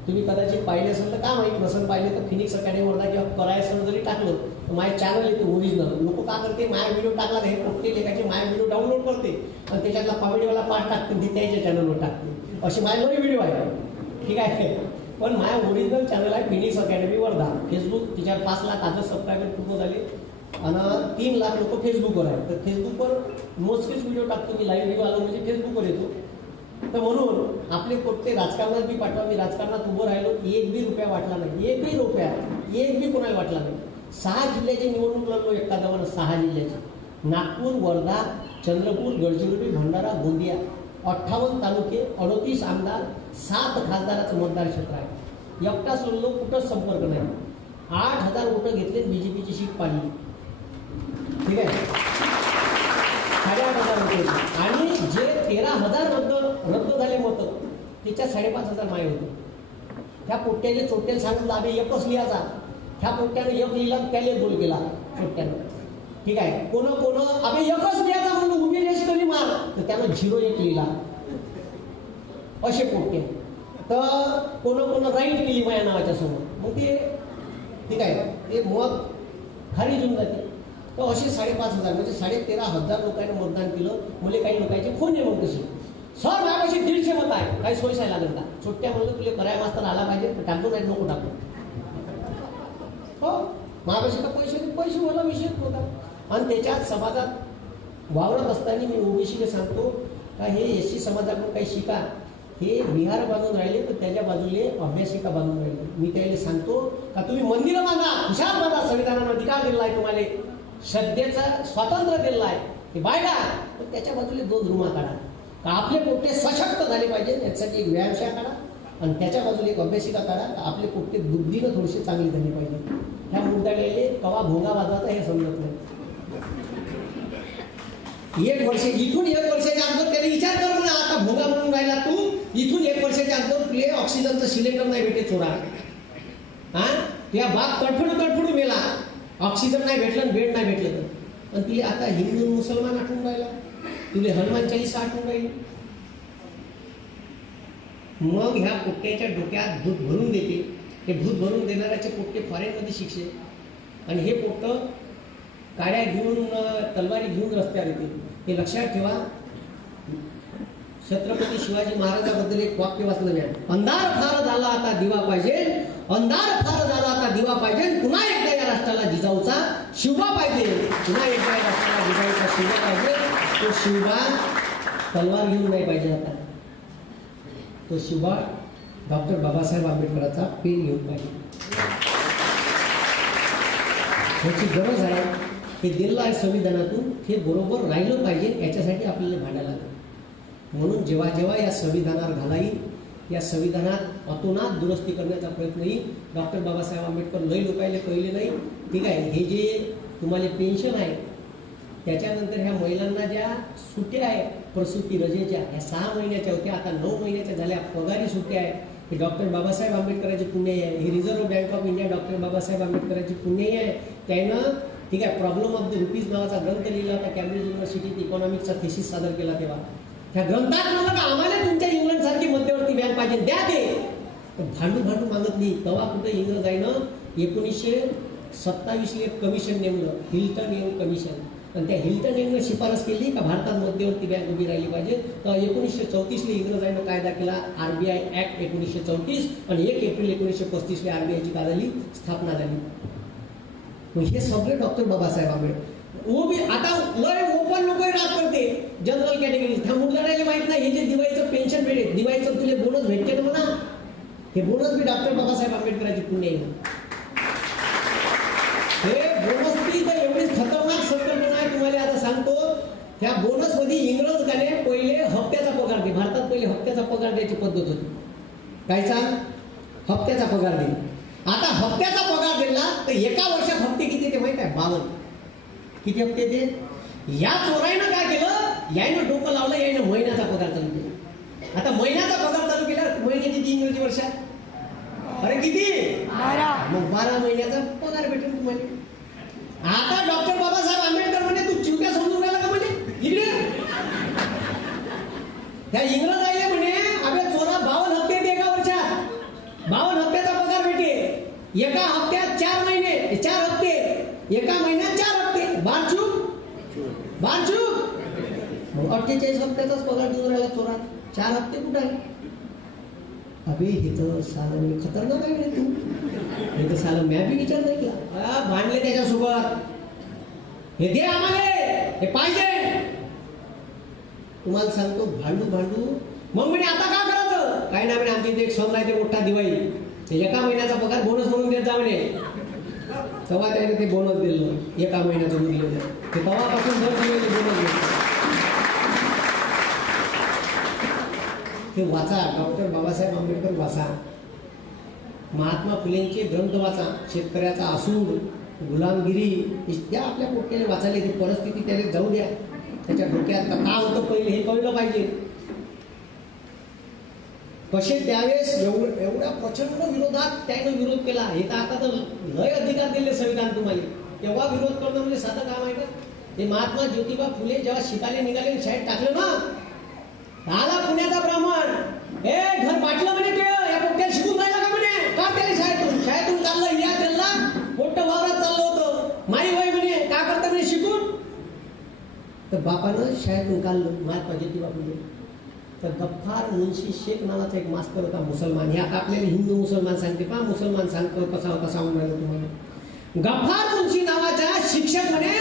तुम्ही कदाचित पाहिले असेल तर का माहीत नसेल पाहिले तर फिनिक्स अकॅडमीवरला किंवा करायचं जरी टाकलं तर माझे चॅनल येते ओरिजिनल. लोक का करते माझा व्हिडिओ टाकला हे पोट्टे लेखाचे माझा व्हिडिओ डाउनलोड करते आणि त्याच्यातला कॉमेडीवाला पार्ट टाकते ते त्याच्या चॅनलवर टाकते. असे माझे नवीन व्हिडिओ आहे. ठीक आहे. पण माझ्या ओरिजिनल चॅनल आहे फिनिक्स अकॅडमी वर्धा. फेसबुक तिच्यावर 5 लाख आजच सबस्क्रायबर पूर्ण झाले आणि 3 लाख लोक फेसबुकवर आहेत. तर फेसबुकवर मोजकेच व्हिडिओ टाकतो मी. लाईव्ह व्हिडिओ आलो म्हणजे फेसबुकवर येतो. तर म्हणून आपले पोट्टे राजकारणात बी पाठवा. मी राजकारणात उभं राहिलो, 1 बी रुपया वाटला नाही. 1 बी रुपया 1 बी कोणाला वाटला नाही. 6 जिल्ह्याची निवडणूक लढलो एका दवानं. 6 जिल्ह्याची: नागपूर, वर्धा, चंद्रपूर, गडचिरोली, भंडारा, गोंदिया. 58 तालुके, 38 आमदार, 7 खासदाराचं मतदार क्षेत्र आहे. एकटाच लढलो, कुठंच संपर्क नाही. 8,000 वोटं घेतले, बीजेपीची शीट पाडली. ठीक आहे. 8,500 वोटं. आणि जे 13,000 रद्द झाले मतं त्याच्यात 5,500 माय होते. त्या पोट्ट्याने चोट्याला सांगितलं आम्ही एकच लिहायचा. ह्या पोट्ट्यानं एक लिहिला, त्याला गोल केला पोट्ट्यानं. ठीक आहे. कोण आम्ही एकच लिहायचा म्हणून उभी रेष कधी मार तर त्यानं 0-1 लिहिला. असे पोट्टे. तर कोण राईट केली माझ्या नावाच्या समोर. मग ते ठीक आहे ते मत खाली घेऊन जाते. तर असे 5,500 म्हणजे 13,500 लोकांनी मतदान केलं. मुले काही लोकांचे फोन आहे मग तशी सर माझ्यापाशी 150 मत आहे. काही सोयीसाय लागेल का? छोट्या म्हणलं तुला कराय मास्तर आला पाहिजे तर टाकतो नाही नको टाकतो. हो माझ्यापाशी का पैसे मला विषय होता. आणि त्याच्यात समाजात वावरत असताना मी ओबीसीने सांगतो का हे एससी समाजाकडून काही शिका. हे विहार बांधून राहिले तर त्याच्या बाजूले अभ्यासिका बांधून राहिले. मी त्याला सांगतो का तुम्ही मंदिरं बांधा, हुशार बांधा. संविधानानं अधिकार दिला आहे तुम्हाला, श्रद्धेचं स्वातंत्र्य दिलं आहे. ते बायला पण त्याच्या बाजूले 2 रूमा काढा. का आपले पोट्टे सशक्त झाले पाहिजे त्यासाठी एक व्यायामशाळा काढा आणि त्याच्या बाजूला एक अभ्यासिका काढा. आपले पोट्टे बुद्धीनं थोडेसे चांगले झाले पाहिजे. ह्या मुद्द्याला कवा भोंगा वाजवायचा हे समजत नाही. 1 वर्ष इथून 1 वर्षाच्या अगोदर त्याने विचार कर म्हणा. आता भोंगा म्हणून राहिला तू. इथून 1 वर्षाच्या अगोदर तुले ऑक्सिजनचं सिलेंडर नाही भेटे थोडा. हा तुझ्या बाप तडफडू मेला. ऑक्सिजन नाही भेटलं, बेड नाही भेटलं तर. आणि तुले आता हिंदू मुसलमान आठवून राहिला. तुले हनुमान चालीसा आठवून राहिली. मग ह्या पोट्ट्याच्या डोक्यात भूत भरून देते. हे भूत भरून देणाऱ्याचे पोट्टे फॉरेनमध्ये शिक्षे आणि हे पोट्ट काड्या घेऊन तलवारी घेऊन रस्त्यावर येते. हे लक्षात ठेवा. छत्रपती शिवाजी महाराजांबद्दल एक वाक्य वाचलं मी. अंधार फार झाला आता दिवा पाहिजे, अंधार फार झाला आता दिवा पाहिजे. पुन्हा एकदा या राष्ट्राला जिजाऊचा शिवबा पाहिजे. पुन्हा एकदा या राष्ट्राला जिजाऊचा शिवबा पाहिजे. तो शिवबा तलवार घेऊन नाही पाहिजे. आता तो शिवबा डॉक्टर बाबासाहेब आंबेडकरांचा पेन घेऊन पाहिजे. ह्याची गरज आहे. हे दिलं आहे संविधानातून. हे बरोबर राहिलं पाहिजे. याच्यासाठी आपल्याला भांडायला लागेल. म्हणून जेव्हा जेव्हा या संविधानावर घाला येईल, या संविधानात अतोनात दुरुस्ती करण्याचा प्रयत्न येईल. डॉक्टर बाबासाहेब आंबेडकर लई लोकायला कळले नाही. ठीक आहे. हे जे तुम्हाला पेन्शन आहे त्याच्यानंतर ह्या महिलांना ज्या सुट्ट्या आहे प्रसूती रजेच्या ह्या 6 महिन्याच्या होत्या आता 9 महिन्याच्या झाल्या. पगारी सुट्ट्या आहे. हे डॉक्टर बाबासाहेब आंबेडकरांची पुण्याई आहे. ही reserve bank of India doctor Babasaheb आंबेडकरांची पुण्याई आहे. त्यानं ठीक आहे प्रॉब्लेम ऑफ द रुपीज नावाचा ग्रंथ लिहिला होता. कॅम्ब्रिज युनिव्हर्सिटीत इकॉनॉमिक्सचा थेसिस सादर केला तेव्हा. त्या ग्रंथात म्हणलं का आम्हाला तुमच्या इंग्लंडसारखी मध्यवर्ती बँक पाहिजे द्या ते. भांडू मागत नाही. तेव्हा कुठे इंग्रजाईनं 1927 एक कमिशन नेमलं, हिल्टन यंग कमिशन. आणि त्या हिल्टन यंगनं शिफारस केली का भारतात मध्यवर्ती बँक उभी राहिली पाहिजे. तर 1934 इंग्रजाईनं कायदा केला RBI ऍक्ट 1934 आणि 1 एप्रिल 1935 RBIची काय झाली स्थापना झाली. हे सगळे डॉक्टर बाबासाहेब आंबेडकर. आता लय ओपन लोक राग करते जनरल कॅटेगरी. त्या मुलाला माहित नाही हे जे दिवाळीचं पेन्शन भेटेल, दिवाळीचं तुला बोनस भेटते ना म्हणा. हे बोनस बी डॉक्टर बाबासाहेब आंबेडकरांची पुण्य आहे. हे बोनस बी तर एवढीच खतरनाक संकल्पना आहे तुम्हाला आता सांगतो. त्या बोनस मध्ये इंग्रजाने पहिले हप्त्याचा पगार दे. भारतात पहिले हप्त्याचा पगार द्यायची पद्धत होती. कायचा हप्त्याचा पगार दे. आता हप्त्याचा पगार दिला तर एका वर्षात हप्ते किती ते माहित आहे? 52. किती हप्ते ते? या चोराईनं काय केलं? यायनं डोकं लावलं. यायनं महिन्याचा पगार चालू केला. आता महिन्याचा पगार चालू केला. महिने किती इंग्रजी वर्षात? अरे किती? 12. मग 12 महिन्याचा पगार भेटेल तुम्हाला. आता डॉक्टर बाबासाहेब आंबेडकर म्हणे तू चिवट्या समजून राहिला का म्हणे इकडे. त्या इंग्रजाईला म्हणे 48 हप्त्याचाच पगार देऊन राहिला चोरात, 4 हप्ते कुठं आहे? अबे हे तर सालं म्हणजे खतरनाक आहे रे तू, हे तर सालं म्या बी विचार नाही केला. भांडले त्याच्यासोबत, हे दे आम्हाला, हे पाहिजे. तुम्हाला सांगतो भांडू भांडू मग म्हणे आता काय करायचं? काय नाही म्हणे, आमच्या इथे एक सण आहे ते मोठा दिवाळी, ते एका महिन्याचा पगार बोनस म्हणून देत जा म्हणे. तेव्हा त्याने ते बोनस दिलं, एका महिन्याचं दिलं, ते तेव्हापासून दर दिवशी बोनस देत. ते वाचा, डॉक्टर बाबासाहेब आंबेडकर वाचा, महात्मा फुलेंचे ग्रंथ वाचा, शेतकऱ्याचा असूड, गुलामगिरी, त्या आपल्या पोट्याने वाचायला ती परिस्थिती त्याने जाऊ द्या. त्याच्या डोक्यात काय होतं पहिले हे कळलं पाहिजे. कसे त्यावेळेस एवढ्या प्रचंड विरोधात त्यानं विरोध केला. हे तर आता तर लय अधिकार दिले संविधान तुम्हाला. तेव्हा विरोध करणं म्हणजे साधं काम आहे का? हे महात्मा ज्योतिबा फुले जेव्हा शिकायला निघाले, शाळेत टाकलं ना, आला पुण्याचा ब्राह्मण, हे घर बाटलं म्हणे, ते या पोट्याला शिकून राहिला का म्हणे, का त्याला शाळेतून काढलं, या त्यांना मोठं वावरात चाललं होतं, माई वय म्हणे, का करता म्हणे शिकून. तर बापानं शाळेतून काढलं महात्मा ज्योतिबा फुले. तर गफ्फार मुन्शी शेख नावाचा एक मास्तर होता मुसलमान. हे आता आपल्याला हिंदू मुसलमान सांगते, पहा मुसलमान सांगतो कसा होता सांगून राहिलो तुम्हाला. गफ्फार मुन्शी नावाचा शिक्षक म्हणे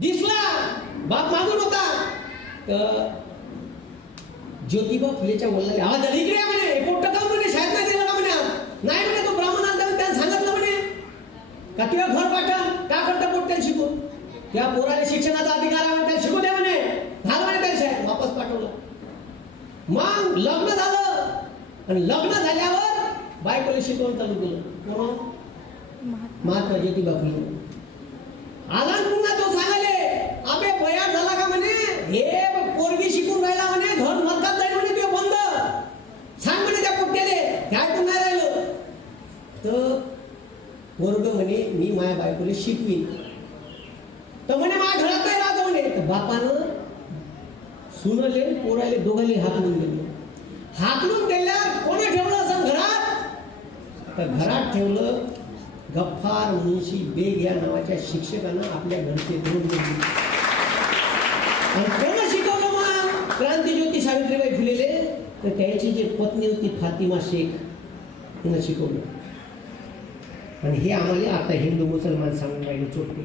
दिसला, बाप मागून होता. तर ज्योतिबा फुलेच्या वडिलांनी आवाज आला, इकडे म्हणे, पोट्ट का म्हणे, शाळेत नाही गेला का म्हणे, नाही म्हणे, तो ब्राह्मण आला त्याने सांगितलं म्हणे का तुझ्या घर पाठव, का करता पोट्ट्याला शिकून, त्या पोराला शिक्षणाचा अधिकार आहे, त्याला शिकू द्या म्हणे, घाल म्हणे त्याला शाळेत. वापस पाठवलं. मग लग्न झालं, आणि लग्न झाल्यावर बायकोला शिकवून चालू केलं. कोण? महात्मा ज्योतिबा फुले. आला पुन्हा तो सांगाले, अबे बया झाला का म्हणे, हे पोरगी शिकून राहिला म्हणे, घर नरकात जाईल म्हणे, ते बंद सांग म्हणे त्या पोट्ट्याले, काय ऐकून नाही राहिलो. तर पोरग म्हणे मी माझ्या बायकोला शिकवीन. तर म्हणे माझ्या घरात नाही राहतो म्हणे. तर बापानं सुनले पोराले दोघांनी हाकलून दिले. हाकलून दिल्यावर कोणी ठेवलं असं घरात? तर घरात ठेवलं गफ्फार मुन्शी बेग या नावाच्या शिक्षकांना आपल्या घरचे दोन दिले. आणि कोण शिकवलं मग? क्रांतिज्योती सावित्रीबाई फुलेले. तर त्याची जी पत्नी होती फातिमा शेख, तिनं शिकवलं. आणि हे आम्हाला आता हिंदू मुसलमान सांगून राहिले चोट्टे,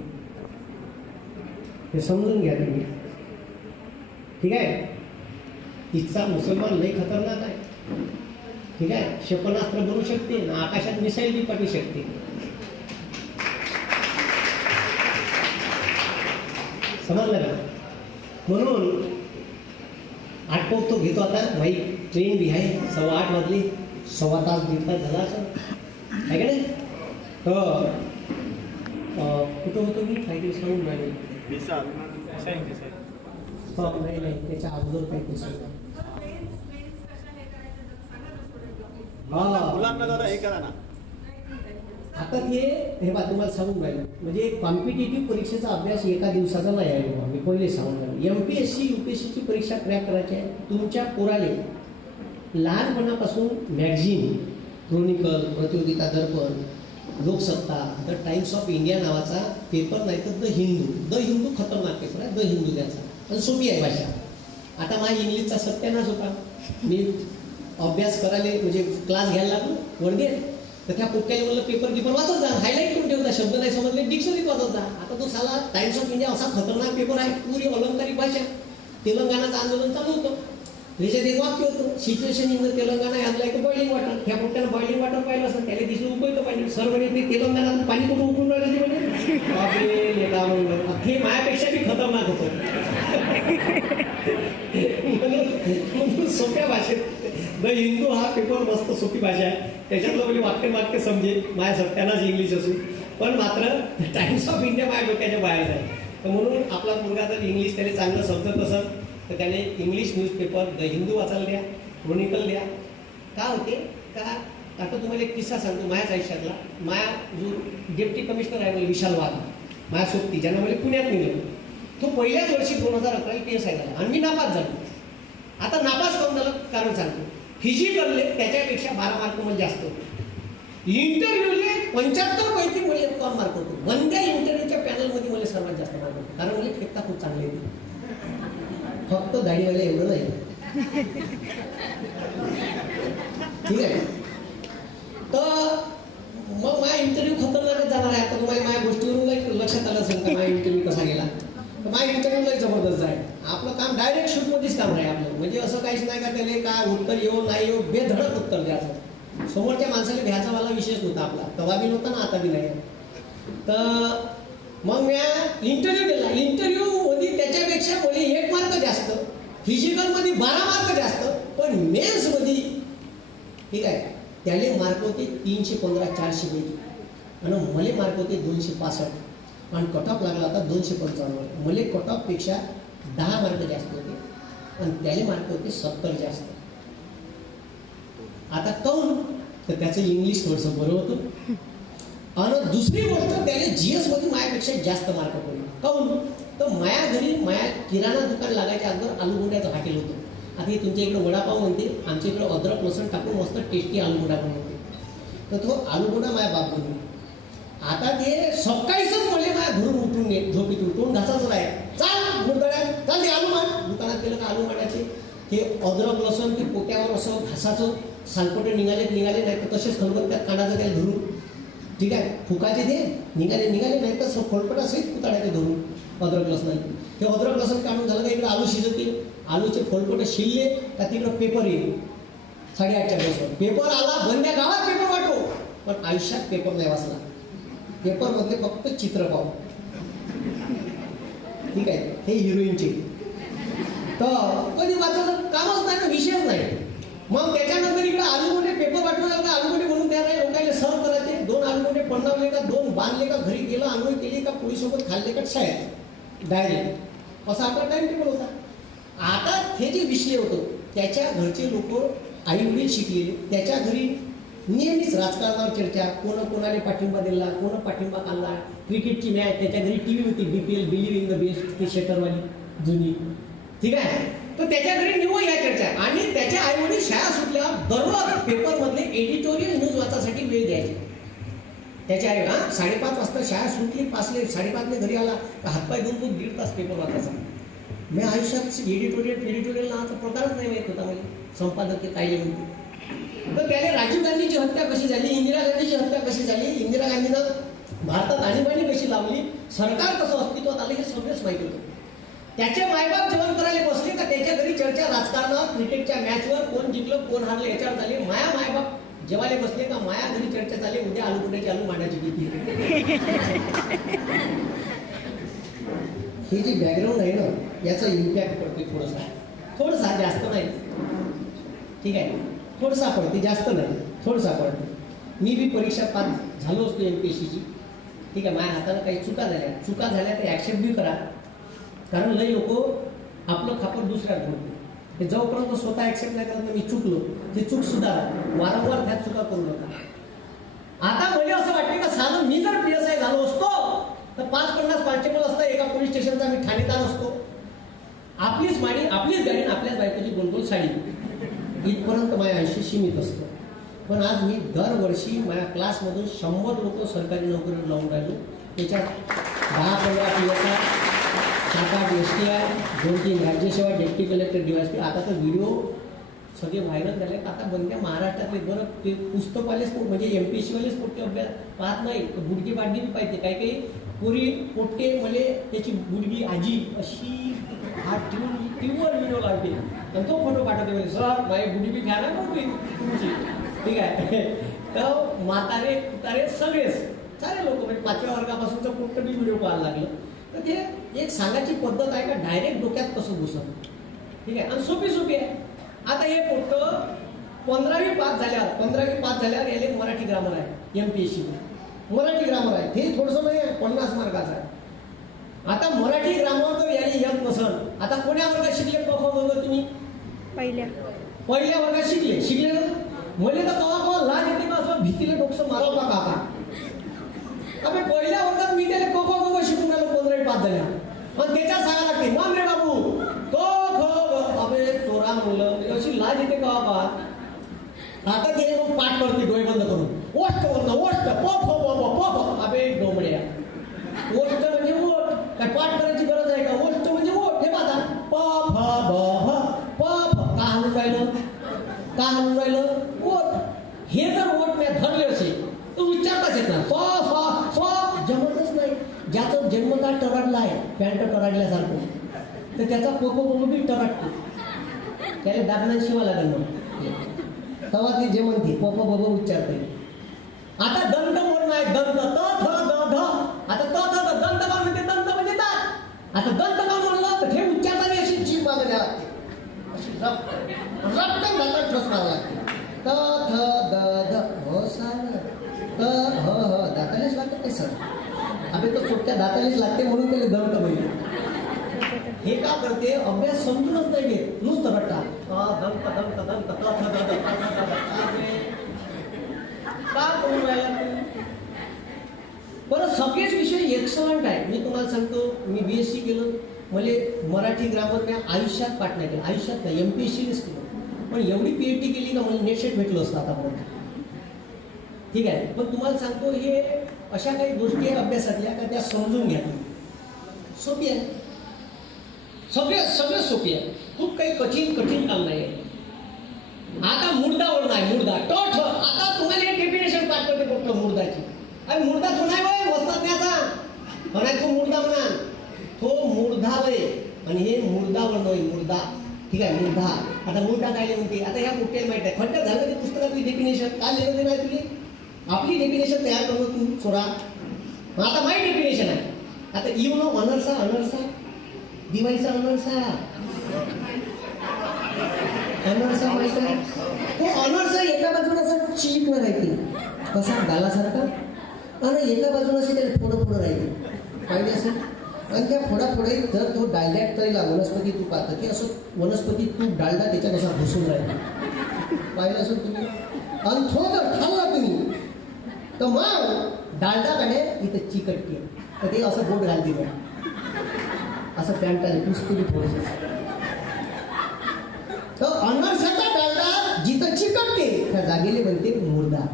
हे समजून घ्या तुम्ही. ठीक आहे, तिचा मुसलमान लय खतरनाक आहे. ठीक आहे, क्षेपणास्त्र बनवू शकते ना, आकाशात मिसाईल बी पाठवू शकते. समजलं का? म्हणून आटोपतो घेतो आता. भाई ट्रेन बी आहे, 8:15 वाजले, 1.25 तास 1.5 तास झाला असं आहे का नाही. तर कुठं होतो मी, काहीतरी सांगून राहिले. नाही नाही, त्याच्या अगोदर काहीतरी सांगा. मुलांना दादा हे करा ना. आता हे बा तुम्हाला सांगून राहिलं, म्हणजे कॉम्पिटेटिव्ह परीक्षेचा अभ्यास एका दिवसाचा नाही आहे. मी पहिले सांगून राहिलो, MPSC UPSCची परीक्षा क्रॅक करायची आहे. तुमच्या पोराले लहानपणापासून magazine, chronicle, Pratiyogita Darpan, Loksatta, the Times of India नावाचा पेपर नाही तर द हिंदू खतरनाक पेपर आहे. द हिंदू द्यायचा, आणि सोपी आहे भाषा. आता माझ्या इंग्लिशचा सत्यानाश होता. मी अभ्यास करायला म्हणजे क्लास घ्यायला लागलो वर्गेत, तर त्या पोट्याला म्हणलं पेपर वाचत जा, हायलाईट करून ठेवता, शब्द नाही समजले डिक्शनरीत वाचत जा. आता तो साला टाइम्स ऑफ इंडिया असा खतरनाक पेपर आहे, पुरी अलंकारिक भाषा. तेलंगणाचं आंदोलन चालू होतं, त्याच्यात एक वाक्य होतं, सिच्युएशन इन द तेलंगणा आज लाईक बॉइलिंग वॉटर. ह्या पोट्याला बॉइलिंग वॉटर पाहिलं असं, त्याला दिसलं उपयोग पाहिजे. सर म्हणे ते तेलंगणात पाणी कुठून उठून राहिले ते म्हणे. हे मायापेक्षा बी खतरनाक होतं. म्हणून सोप्या भाषेत द हिंदू हा पेपर मस्त सोपी भाषा आहे. त्याच्यातलं म्हणजे वाक्य समजे. माझ्या सत्यानाच इंग्लिश असू, पण मात्र टाइम्स ऑफ इंडिया माझ्या डोक्याच्या बाहेर आहे. तर म्हणून आपला मुलगा जर इंग्लिश त्याला चांगलं समजत असेल तर त्याने इंग्लिश न्यूजपेपर द हिंदू वाचायला द्या, क्रोनिकल द्या. का होते का, आता तुम्हाला एक किस्सा सांगतो माझ्याच आयुष्यातला. माझ्या जो डेप्टी कमिशनर आहे म्हणजे विशाल वाघ, माझ्या सोबती, ज्यांना मला पुण्यात निघालं, तो पहिल्याच वर्षी 2011 PSI झाला आणि मी नापास झालो. आता नापास करून झालं कारण सांगतो. फिजिकलले त्याच्यापेक्षा 12 मार्क मला जास्त होते. इंटरव्ह्यूले 75 पैकी मला कम मार्क होतो. वन डे इंटरव्ह्यूच्या पॅनलमध्ये मला सर्वात जास्त मार्क होते, कारण मला फेकता खूप चांगले होते. फक्त दाढीवाला एवढं नाही. ठीक आहे. तर मग माझा इंटरव्ह्यू खतरनाकच जाणार आहे. आता तुम्हाला माझ्या गोष्टीवरून लक्षात आलं असेल का माझा इंटरव्ह्यू कसा गेला. तर माझा इंटरव्ह्यू जबरदस्त आहे. आपलं काम डायरेक्ट शूटमध्येच काम आहे आपलं. म्हणजे असं काहीच नाही का त्याला काय उत्तर येऊ नाही येऊ बेधडक उत्तर द्यायचं. समोरच्या माणसाला भ्यायचा मला विशेष नव्हता आपला. तेव्हा बी नव्हता ना आता बी नाही. तर मग मी इंटरव्ह्यू दिला. इंटरव्ह्यू मध्ये त्याच्यापेक्षा मला 1 मार्क जास्त, फिजिकलमध्ये 12 मार्क जास्त, पण मेन्समध्ये ठीक आहे त्याले मार्क होते 315 400 पैकी आणि मला मार्क होते 265 आणि कट ऑफ लागला होता 255. मला कट ऑफपेक्षा 10 मार्क जास्त होते आणि त्याले मार्क होते 70 जास्त. आता काऊन तर त्याचं इंग्लिश थोडंसं बरं होतं आणि दुसरी गोष्ट त्याने GS मध्ये माझ्यापेक्षा जास्त मार्क पडले. काऊन तर माया घरी माया किराणा दुकान लागायच्या अगोदर आलूगुंड्याचं हॉटेल होतं. आता हे तुमच्या इकडे वडापाव म्हणते, आमच्या इकडे अद्रक लसूण टाकून मस्त टेस्टी आलूगुंडा बनवते. तर तो आलूगुंडा माझ्या बाप बनवते. आता ते सकाळीच मला माझ्या घरून उठून झोपीत उठून घासाचं आहे. चाल मुरगड्या चाल ते आलू मांड. दुकानात गेलं का आलू मांडायचे ते अद्रक लसूण ते पोट्यावर असं घासाचं सालपोटे निघाले नाही तर तसेच खलबत त्यात काढायचं त्याला धरून. ठीक आहे फुकाचे ते निघाले नाही तर खोलपटा सहित पुतळ्याचे धरून अद्रक लसणाने. ते अद्रक लसण काढून झालं का इकडे आलू शिजवते. आलूचे खोलपटे शिरले का तिकडं पेपर येईल 8:30च्या बसवर. पेपर आला बंद्या गावात पेपर वाटो पण आयुष्यात पेपर नाही वाचला. पेपरमधले फक्त चित्र पाहू. ठीक आहे हे हिरोईनचे. तर कधी वाचायचं कामच नाही ना विषयच नाही. मग त्याच्यानंतर इकडे आलूगुंडे पेपर वाटून लागले. आलूगुंडे म्हणून तयार आहे. लोकांना सर्व करायचे. 2 आलूगुंडे बनवले का 2 बांधले का घरी गेलं आंघोळ केली का पोळीसोबत खाल्ले का शाळेत डायरेक्ट असा आपला टाइम टेबल होता. आता हे जे विषय होतो त्याच्या घरचे लोक आई वडील शिकलेले त्याच्या घरी नेहमीच राजकारणावर चर्चा. कोणाने पाठिंबा दिला कोण पाठिंबा काढला. क्रिकेटची मॅच त्याच्या घरी TV होती BPL believe in the best ती शेटरवाली जुनी. ठीक आहे तर त्याच्या घरी निव्वळ या चर्चा. आणि त्याच्या आई वडील शाळा सुटल्या दररोज पेपरमधले एडिटोरियल न्यूज वाचायसाठी वेळ द्यायचे. त्याच्या आई 5:30 वाजता शाळा सुटली 5:30 घरी आला तर हातपाय धुवून तो 1.5 तास पेपर वाचायचा. मी आयुष्यात एडिटोरियल नावाचा प्रकारच नाही माहीत होता मला. संपादकीय काय म्हणते. तर त्याने राजीव गांधीची हत्या कशी झाली, इंदिरा गांधीची हत्या कशी झाली, इंदिरा गांधीनं भारतात आणीबाणी कशी लावली, सरकार कसं अस्तित्वात आलं हे सगळंच माहिती होतं. त्याचे मायबाप जेवण करायला बसले का त्याच्या घरी चर्चा राजकारणावर क्रिकेटच्या मॅचवर कोण जिंकलं कोण हारलं याच्यावर झाली. मायबाप जेवायला बसले का माया घरी चर्चा झाली उद्या आलूगुंड्याची आलू मांडायची किती. हे जे बॅकग्राऊंड आहे ना याचा इम्पॅक्ट पडते थोडंसा जास्त नाही. ठीक आहे थोडसा पडते जास्त नाही थोडसा पडते. मी बी परीक्षा पास झालो असतो MPSCची. ठीक आहे माझ्या हाताला काही चुका झाल्या तर ॲक्सेप्ट बी करा. कारण लई लोक आपलं खापर दुसऱ्यात घडते. ते जोपर्यंत स्वतः ॲक्सेप्ट नाही करत मी चुकलो ते चूक सुधारा वारंवार त्यात चुका करू नका. आता मला असं वाटते का साधं मी जर PSI झालो असतो तर 5-50 कॉन्स्टेबल असतं एका पोलीस स्टेशनचा मी ठाणेदार असतो. आपलीच गाडी आपल्याच बायकोची गोलगोल साडी इथपर्यंत माझ्या आयुष्य सीमित असतं. पण आज मी दरवर्षी माझ्या क्लासमधून 100 लोक सरकारी नोकरीवर लावून राहिलो. त्याच्यात 10-15 PSI 7-8 STI 2-3 Rajyaseva deputy collector DYSP. आता तर व्हिडिओ सगळे व्हायरल झाले. आता बंद्या महाराष्ट्रातले बरं ते पुस्तकवालेच म्हणजे MPSCवालेच पोट्टे अभ्यास पाहत नाही गुडगी बाडगी बी पाहिजे. काही पुरी पोट्टे मले त्याची गुडगी आजी अशी हात ठेवून टीव्हीवर व्हिडिओ काढते आणि तो फोटो पाठवते म्हणजे सर माझी गुडी बी घ्या ना तुमची. ठीक आहे तर म्हातारे तुतारे सगळेच सारे लोक म्हणजे 5व्या वर्गापासूनचं पोट्ट बी व्हिडिओ पाहायला लागलं. तर ते एक सांगायची पद्धत आहे का डायरेक्ट डोक्यात कसं घुसत. ठीक आहे आणि सोपी आहे. आता हे पोट्ट 15वी पास झाल्यावर याले मराठी ग्रामर आहे MPSC मराठी ग्रामर आहे. ते थोडंसं नाही 50 मार्काचं आहे. आता मराठी ग्रामर तर याने येत नसन. आता कोण्या वर्गात शिकले बघा तुम्ही पहिल्या वर्गात शिकले ना. मला तर कवा लाज येते का असं भीतीला डोकसं मारावं का काका. अबे पहिल्या वर्गात मी त्याला कवा शिकून आलो 15वी पास झाल्या पण त्याच्यात सांगा लागते मग रे बाबू अबे चोरा मुलं अशी लाज येते कवा. आता ते मग पाठ करते डोळे बंद करून ओष्ट अबे डोमड्या. ओष्ट म्हणजे ओठ काय पाठ करायची गरज आहे का. ओष्ट म्हणजे ओठ हे बघा प फ ब हलून राहिलं, का हलून राहिलं? ओठ. हे जर ओठ मी धरले असेल तर उच्चारताच येत नाही. फ फ फ जमतच नाही. ज्याचा जन्म काय टराडला आहे, पॅन्ट टराडल्यासारखं, तर त्याचा पोपो पोपो बी टराडतो. त्याला दाबना शिवा लागेल मग, तेव्हा ते जे म्हणते पोपो पोपो उच्चारते. आता दंत म्हणून आहे, दंत त थ द ध. आता त थ द दंत का म्हणते, दंत म्हणजे दात. आता दंत का म्हणलं तर हे उच्चारताना अशी जीभ मागायला लागते, अशी रपकन दातात ठोस मारावं लागते. त थ द ध. हो सर, त ह ह दातालेच लागते काय सर? अबे तो छोट्या दातालेच लागते म्हणून त्याला दंत म्हणते. हे का करते? अभ्यास समजूनच नाही घेत, नुसतं रट्टा. दंत दंत दंत त थ द ध का करून राहिला तू? बरं, सगळेच विषय एक्सलंट आहे. मी तुम्हाला सांगतो, मी BSc केलं, मला मराठी ग्रामर मी आयुष्यात पाठ नाही केलं, आयुष्यात नाही, MPSCनेच केलं. पण एवढी PhD केली का मला नेट सेट भेटलं असतं आतापर्यंत. ठीक आहे, पण तुम्हाला सांगतो हे अशा काही गोष्टी आहे अभ्यासातल्या का त्या समजून घ्या. सोपी आहे, सगळं सोपी आहे, खूप काही कठीण काम नाही आहे. आता मुर्दावर नाही, मुर्दा टोठ. आता तुम्हाला एक डेफिनेशन पाठ करते फक्त मुर्दाची. अरे मुर्दा तो नाही वय वस्तात्याचा म्हणाय, तो मुर्दा म्हणा, तो मुर्धा वय. आणि हे मुर्दावर नाही, मुर्दा. ठीक आहे, मुर्धा. आता मुर्दा काय म्हणते, आता ह्या कुठल्याला माहिती आहे, खड्ड्यात झालं ते पुस्तकातली डेफिनेशन काय लिहिलं ते नाही तुझी, आपली डेफिनेशन तयार करणं तू सोडा. आता माही डेफिनेशन आहे. आता येऊ नो अनरसा, अनरसा दिवाळीचा अनरसा, अनरसा माहिती आहे. तो अनरसा एका बाजूला असा चिकन राहते कसा गालासारखा, आणि एका बाजूला असे त्याला फोडं राहते पाहिजे असं. आणि त्या फोडाफोडे जर तो डायलॅक्ट तरीला वनस्पती तूप पाहतं की असं वनस्पती तूप डालडा त्याच्यात असा घुसून राहिला पाहिलं असं तुम्ही. आणि तो जर खाल्ला तुम्ही तर मग डालडाकडे इथं चिकटते, तर ते असं बोट घालते का असं पॅन्टाने पुस्तकी थोडंसं. तर अनरसाचा डालडा जिथं चिकटते त्या जागेले बनते मुर्दा.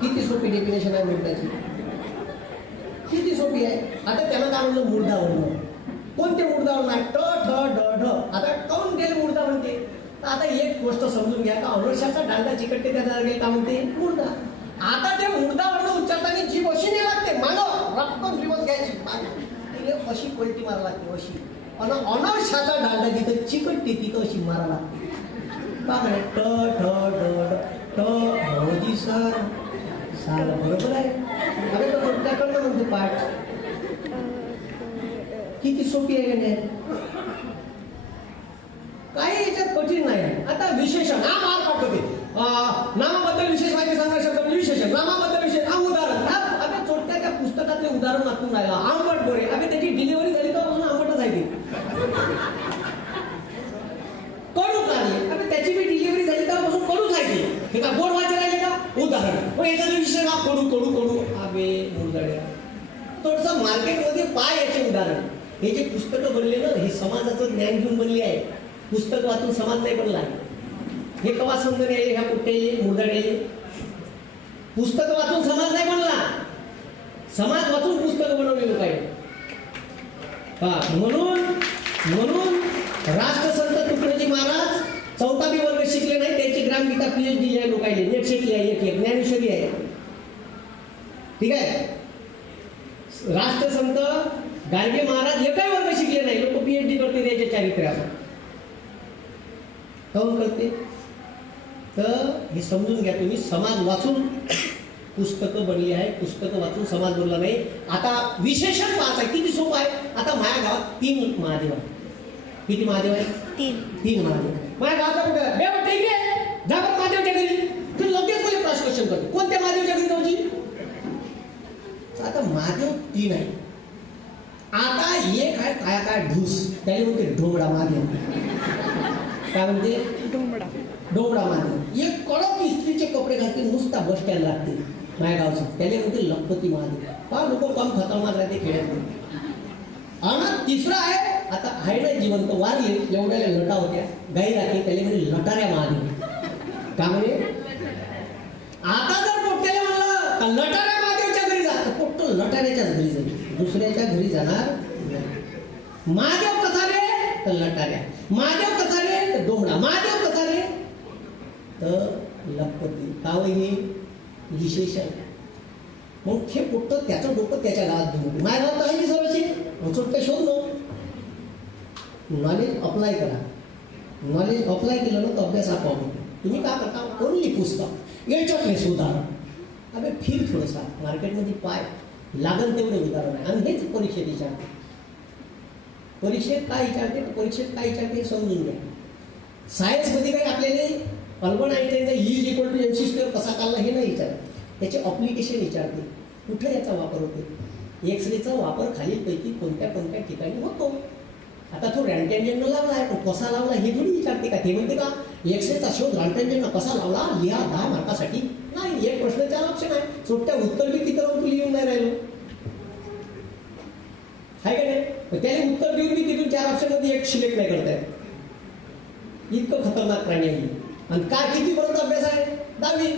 किती सोपी डेफिनेशन आहे मुर्दाची, किती सोपी आहे. आता त्याला काय म्हणलं, मुर्दावरनं. कोणते मुर्दावर नाही, ट ठ ड ढ. आता काऊन त्याला मुर्दा म्हणते, तर आता एक गोष्ट समजून घ्या का अनरसाचा डालडा चिकटते त्या जागेला काय म्हणते, मुर्दा. आता त्या मुर्दावरनं उच्चारताना जीभ अशी नाही लागते, मानव रक्कम जीवच घ्यायची, अशी पलटी मारा लागते अशी. आणि अनरसाचा डालडा जिथं चिकटते तिथं अशी मारा लागते. का म्हणे, ट ठ ड ट. भाऊजी सर सारं बरोबर आहे. अरे तो तुमच्याकडनं म्हणते पाठ, किती सोपी आहे का नाही, काही याच्यात कठीण नाही. आता विशेषण हा मार पाठवते, नामाबद्दल विशेष माहिती सांगणार शब्द म्हणजे विशेषण, नामाबद्दल विशेष हा उदाहरण. आता छोट्या त्या पुस्तकातले उदाहरण वाचून राहिला, आंबट गोरे. अरे त्याची डिलिव्हरी झाली तर म्हणून आंबटच आहे ते. कडू कारले, अरे त्याची बी डिलिव्हरी झाली तर पासून कडूच आहे ते. हे का गोड वाचायला राहिले का उदाहरण, पण याच्यात विषय हा कडू कडू कडू. अबे मुरगड्या, थोडंसं मार्केटमध्ये पाय याचे उदाहरण. हे जे पुस्तकं बनले ना, हे समाजाचं ज्ञान घेऊन बनली आहे. पुस्तक वाचून समाज नाही बनला आहे. हे कवा समजून यायले ह्या कुठे मुरगड्याले, पुस्तक वाचून समाज नाही बनला, समाज वाचून पुस्तकं बनवले लोक आहे. म्हणून राष्ट्रसंत तुकडोजी महाराज 4वी वर्ग शिकले नाही, त्यांची ग्रामगीता PhD आहे लोकांनी, नेट शिकली आहे, एक ज्ञानेश्वरी आहे. ठीक आहे, राष्ट्रसंत गाडगे महाराज एकही वर्ग शिकले नाही, लोक PhD करते त्याच्या चारित्र्यावर. काऊन करते, तर हे समजून घ्या तुम्ही, समाज वाचून पुस्तकं बनली आहे, पुस्तकं वाचून समाज बनला नाही. आता विशेषण पाहायचं किती सोपं आहे. आता माझ्या गावात 3 महादेव आहे. किती महादेव आहे, 3 महादेव. माझ्या गावात कुठे बेवट ठीक आहे, जा बरं महादेवच्या घरी. तू लगेच मला प्रश्न करतो, कोणत्या महादेवच्या घरी जाऊची. आता महादेव 3 आहे. आता एक आहे काय ढूस, त्याला म्हणते ढोबळा महादेव. काय म्हणते, ढोबळा महादेव. एक कडक इस्त्रीचे कपडे घालते, नुसता बस स्टँड लागते माझ्या गावचं, त्याला म्हणते लखपती महादेव. पहा लोक कम खतरनाक राहते खेड्यात. आणि तिसरा आहे, आता आहे ना जिवंत, वारले एवढ्या लटा होत्या गाई राहते, त्याला म्हणजे लटाऱ्या महादेव. का म्हणे, आता जर पोट्ट्याला म्हणलं तर लटाऱ्या महादेवच्या घरी जा, तर पोट्ट लटाऱ्याच्याच घरी जाईल, दुसऱ्याच्या घरी जाणार. महादेव कसा रे, तर लटाऱ्या. महादेव कसा रे, तर डोमडा महादेव कसा रे तर लखपती कावही विशेषण मग हे पोट्ट त्याचं डोकं त्याच्या गावात घेऊन माझ्या गावात आहे की सर्वचे सुट्ट शोधलो नॉलेज अप्लाय करा नॉलेज अप्लाय केलं ना तर अभ्यास आपोआप होतो तुम्ही काय करता ओनली पुस्तक याच्यातले सुधारण अबे फिर थोडंसा मार्केटमध्ये पाय लागन तेवढे उदाहरण आहे आणि हेच परीक्षेत विचारते परीक्षेत काय विचारते परीक्षेत काय विचारते समजून घ्या सायन्समध्ये काही आपल्याला अल्बर्ट आइन्स्टाईनचा is equal to M C square कसा काढला हे नाही विचारत त्याचे अप्लिकेशन विचारते कुठे याचा वापर होते एक्सरेचा वापर खालीलपैकी कोणत्या कोणत्या ठिकाणी होतो आता तो रॅन्टॅन्जननं लावला आहे पण कसा लावला हे थोडी विचारते का ते म्हणते का एक्सरेचा शोध रॅन्टॅन्जननं कसा लावला लिहा 10 मार्कासाठी नाही एक प्रश्न 4 ऑप्शन आहे सुट्ट्या उत्तर बी तिथं राहून तू लिहून नाही राहिलो आहे का नाही त्याने उत्तर देऊन बी तिथून 4 ऑप्शनमध्ये एक सिलेक्ट नाही करता येत इतकं खतरनाक प्राणी आहे आणि काय कितीपर्यंत अभ्यास आहे 10वी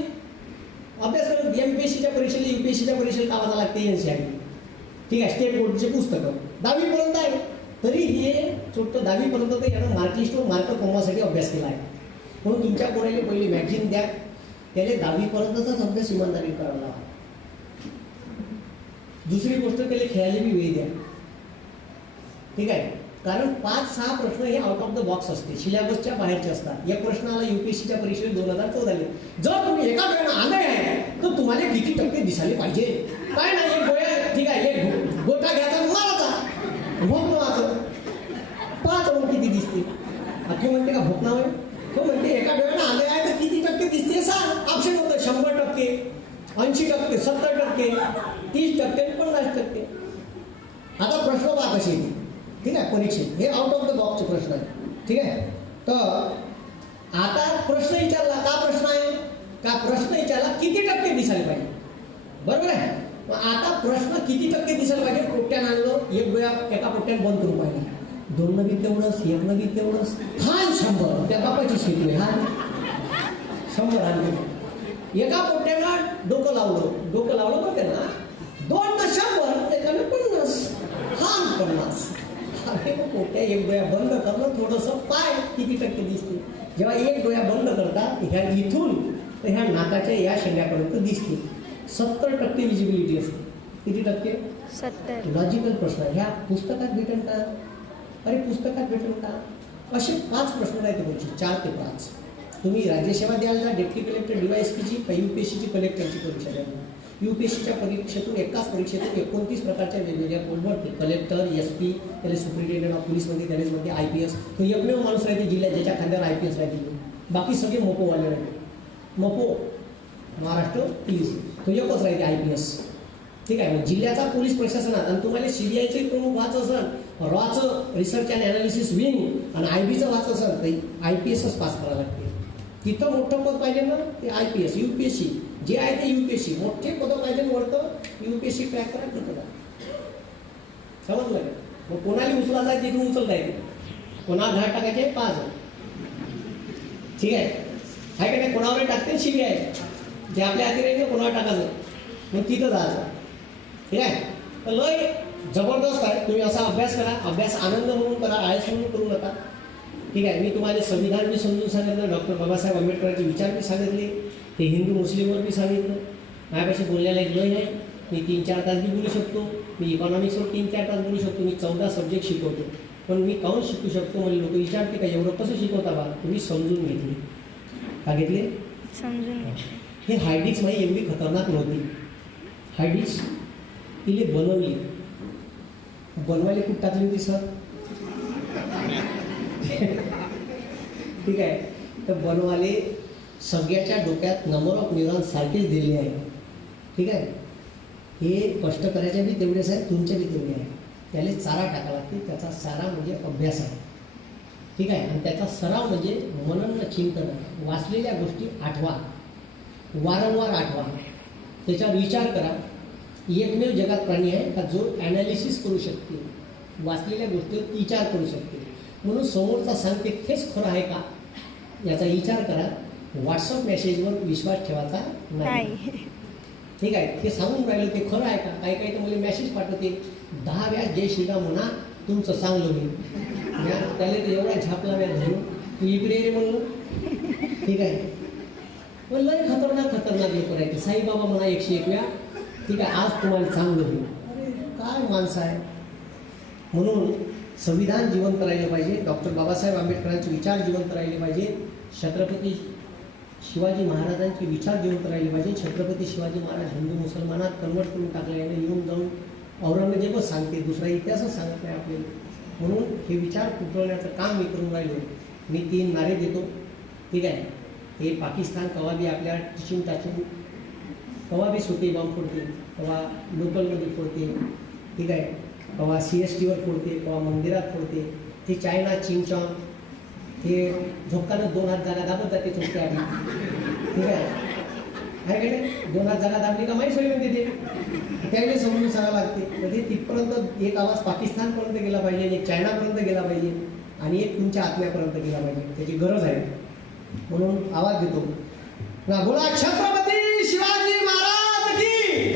अभ्यास करत एमपीएससीच्या परीक्षेला युपीएससीच्या परीक्षेला कामाला लागते एनसीआरटी ठीक आहे स्टेट बोर्डचे पुस्तकं 10वी पर्यंत आहे तरी हे छोटं 10वी पर्यंत तर यानं मार्कलिस्टवर मार्क कमवासाठी अभ्यास केला आहे म्हणून तुमच्या कोणाला पहिली मॅगझिन द्या त्याला 10वी पर्यंतचाच अभ्यास इमानदारी करावा लावा दुसरी गोष्ट त्याला खेळायला बी वेळ द्या ठीक आहे कारण 5-6 प्रश्न हे आउट ऑफ द बॉक्स असते सिलेबसच्या बाहेरचे असतात एक प्रश्न आला युपीएससीच्या परीक्षेत 2014 जर तुम्ही एका वेळेला आले आहे तर तुम्हाला किती टक्के दिसायला पाहिजे काय नाही एक गोळ्या ठीक आहे एक गोटा घ्यायचा मारायचा भोकणाचं 5 मग किती दिसते अख्खे म्हणते का भोकणावर तो म्हणते एका वेळेला आले आहे तर किती टक्के दिसते सांग ऑप्शन होतं 100%, 80%, 70%, 30%, 50%. आता प्रश्न पहा कसे येते ठीक आहे परीक्षेत हे आउट ऑफ द बॉक्सचे प्रश्न आहे ठीक आहे तर आता प्रश्न विचारला का प्रश्न आहे का प्रश्न विचारला किती टक्के दिसायला पाहिजे बरोबर आहे मग आता प्रश्न किती टक्के दिसायला पाहिजे पोट्ट्यानं आणलं एक वेळा एका पोट्ट्यानं बंद करून पाहिजे 2 नवी तेवढंच 1 नवी तेवढंच हा 100 त्या बापाची शेती हा 100 आणले एका पोट्ट्यानं डोकं लावलं बघते ना 2 न 100 एकाने 50 हा 50 अरे मग पोट्या एक डोळ्या बंद करणं थोडंसं पाय किती टक्के दिसते जेव्हा एक डोळ्या बंद करतात ह्या इथून तर ह्या नाकाच्या या शेंड्यापर्यंत दिसते 70% विजिबिलिटी असते किती टक्के 70 लॉजिकल प्रश्न ह्या पुस्तकात भेटेल का अरे पुस्तकात भेटेल का असे 5 प्रश्न आहेत तुमची 4 ते 5 तुम्ही राज्यसेवा द्याल का डेप्टी कलेक्टर DYSPची का UPSCची कलेक्टरची परीक्षा द्याल UPSCच्या परीक्षेतून एकाच परीक्षेतून 29 प्रकारच्या वेगवेगळ्या पोस्ट कलेक्टर SP त्याला सुप्रिटेंडेंट ऑफ पोलीसमध्ये त्यानेचमध्ये IPS तो एकमेव माणूस राहते जिल्ह्यात ज्याच्या खांद्यावर IPS राहते बाकी सगळे मोपोवाले राहते मोपो महाराष्ट्र पोलीस तो एकच राहते IPS ठीक आहे मग जिल्ह्याचा पोलीस प्रशासनात आणि तुम्हाला CBIचे प्रमुख व्हायचं असेल रॉचं रिसर्च अँड ॲनालिसिस विंग आणि IBचं व्हायचं असेल तर IPSच पास करावं लागते तिथं मोठं पद पाहिजे ना ते IPS UPSC जे आहे ते UPSC मोठे पदं पाहिजे वरतं UPSC क्रॅक करा तिथं समजलं मग कोणाला उचला जाय तिथून उचलता येते कोणाला घाट टाकायचे 5 ठीक आहे का नाही कोणावर टाकते CBI जे आपल्या हाती राहील कोणावर टाकायचं मग तिथं जायचं ठीक आहे तर लय जबरदस्त आहे तुम्ही असा अभ्यास करा अभ्यास आनंद म्हणून करा आळस म्हणून करू नका ठीक आहे मी तुम्हाला संविधान बी समजून सांगितलं डॉक्टर बाबासाहेब आंबेडकरांचे विचार बी सांगितले ते हिंदू मुस्लिमवर बी सांगितलं माझ्यापाशी बोलण्याला एक लय आहे मी 3-4 तास बी बोलू शकतो मी इकॉनॉमिक्सवर 3-4 तास बोलू शकतो मी 14 सब्जेक्ट शिकवतो पण मी काहून शिकू शकतो मला लोक विचारते का एवढं कसं शिकवता बा तुम्ही समजून घेतले का घेतले समजून हे हायडिक्स माझी एवढी खतरनाक नव्हती हायडिक्स तिले बनवायला खूप टाकली होती सर ठीक आहे तर बनवाले सगळ्याच्या डोक्यात नंबर ऑफ न्यूरॉन्स सारखेच दिले आहे ठीक आहे हे कष्ट करायच्या बी तेवढेच आहे तुमच्या बी तेवढे आहे त्याला चारा टाकावा लागते त्याचा चारा म्हणजे अभ्यास आहे ठीक आहे आणि त्याचा सराव म्हणजे मनन चिंतन आहे वाचलेल्या गोष्टी आठवा वारंवार आठवा त्याच्यावर विचार करा एकमेव जगात प्राणी आहे का जो ॲनालिसिस करू शकते वाचलेल्या गोष्टीवर विचार करू शकते म्हणून समोरचा सांगते हेच खरं आहे का याचा विचार करा व्हॉट्सअप मेसेजवर विश्वास ठेवायचा नाही ठीक आहे ते सांगून राहिलं ते खरं आहे का काही काही तर मला मेसेज पाठवते 10 वेळा जय श्रीराम म्हणा तुमचं चांगलं होईल त्याला ते एवढा झापला वेळ धरून तू इकडे ये रे म्हणलं. ठीक आहे. पण लय खतरनाक लोक राहते. साईबाबा म्हणा 101 वेळा. ठीक आहे, आज तुम्हाला चांगलं होईल. अरे काय माणसं आहे. म्हणून संविधान जिवंत राहिलं पाहिजे. डॉक्टर बाबासाहेब आंबेडकरांचे विचार जिवंत राहिले पाहिजे. छत्रपती शिवाजी महाराजांचे विचार जिवंत राहिले पाहिजे. छत्रपती शिवाजी महाराज हिंदू मुसलमानात कन्वर्ट करून टाकले आहे. येऊन जाऊन औरंगजेबच सांगते, दुसरा इतिहासच सांगत नाही आपल्याला. म्हणून हे विचार कुटवण्याचं काम मी करून राहिलो. मी 3 नारे देतो. ठीक आहे. हे पाकिस्तान कवा बी आपल्या टिचून टाचून कवा बी सुटे बॉम्ब फोडते, कवा लोकलमध्ये फोडते. ठीक आहे. कवा CSTवर फोडते, कवा मंदिरात फोडते. ते चायना चिंगचॉंग हे झोपताना 2 हात जागा दाबत जाते चोपते आधी. ठीक आहे. काय काय 2 हात जागा दाबली का माहीत होईल म्हणते ते. त्यावेळी समजून सांगावं लागते. म्हणजे तिथपर्यंत एक आवाज पाकिस्तानपर्यंत गेला पाहिजे, एक चायनापर्यंत गेला पाहिजे आणि एक तुमच्या आत्म्यापर्यंत गेला पाहिजे. त्याची गरज आहे. म्हणून आवाज देतो. बोला छत्रपती शिवाजी महाराज की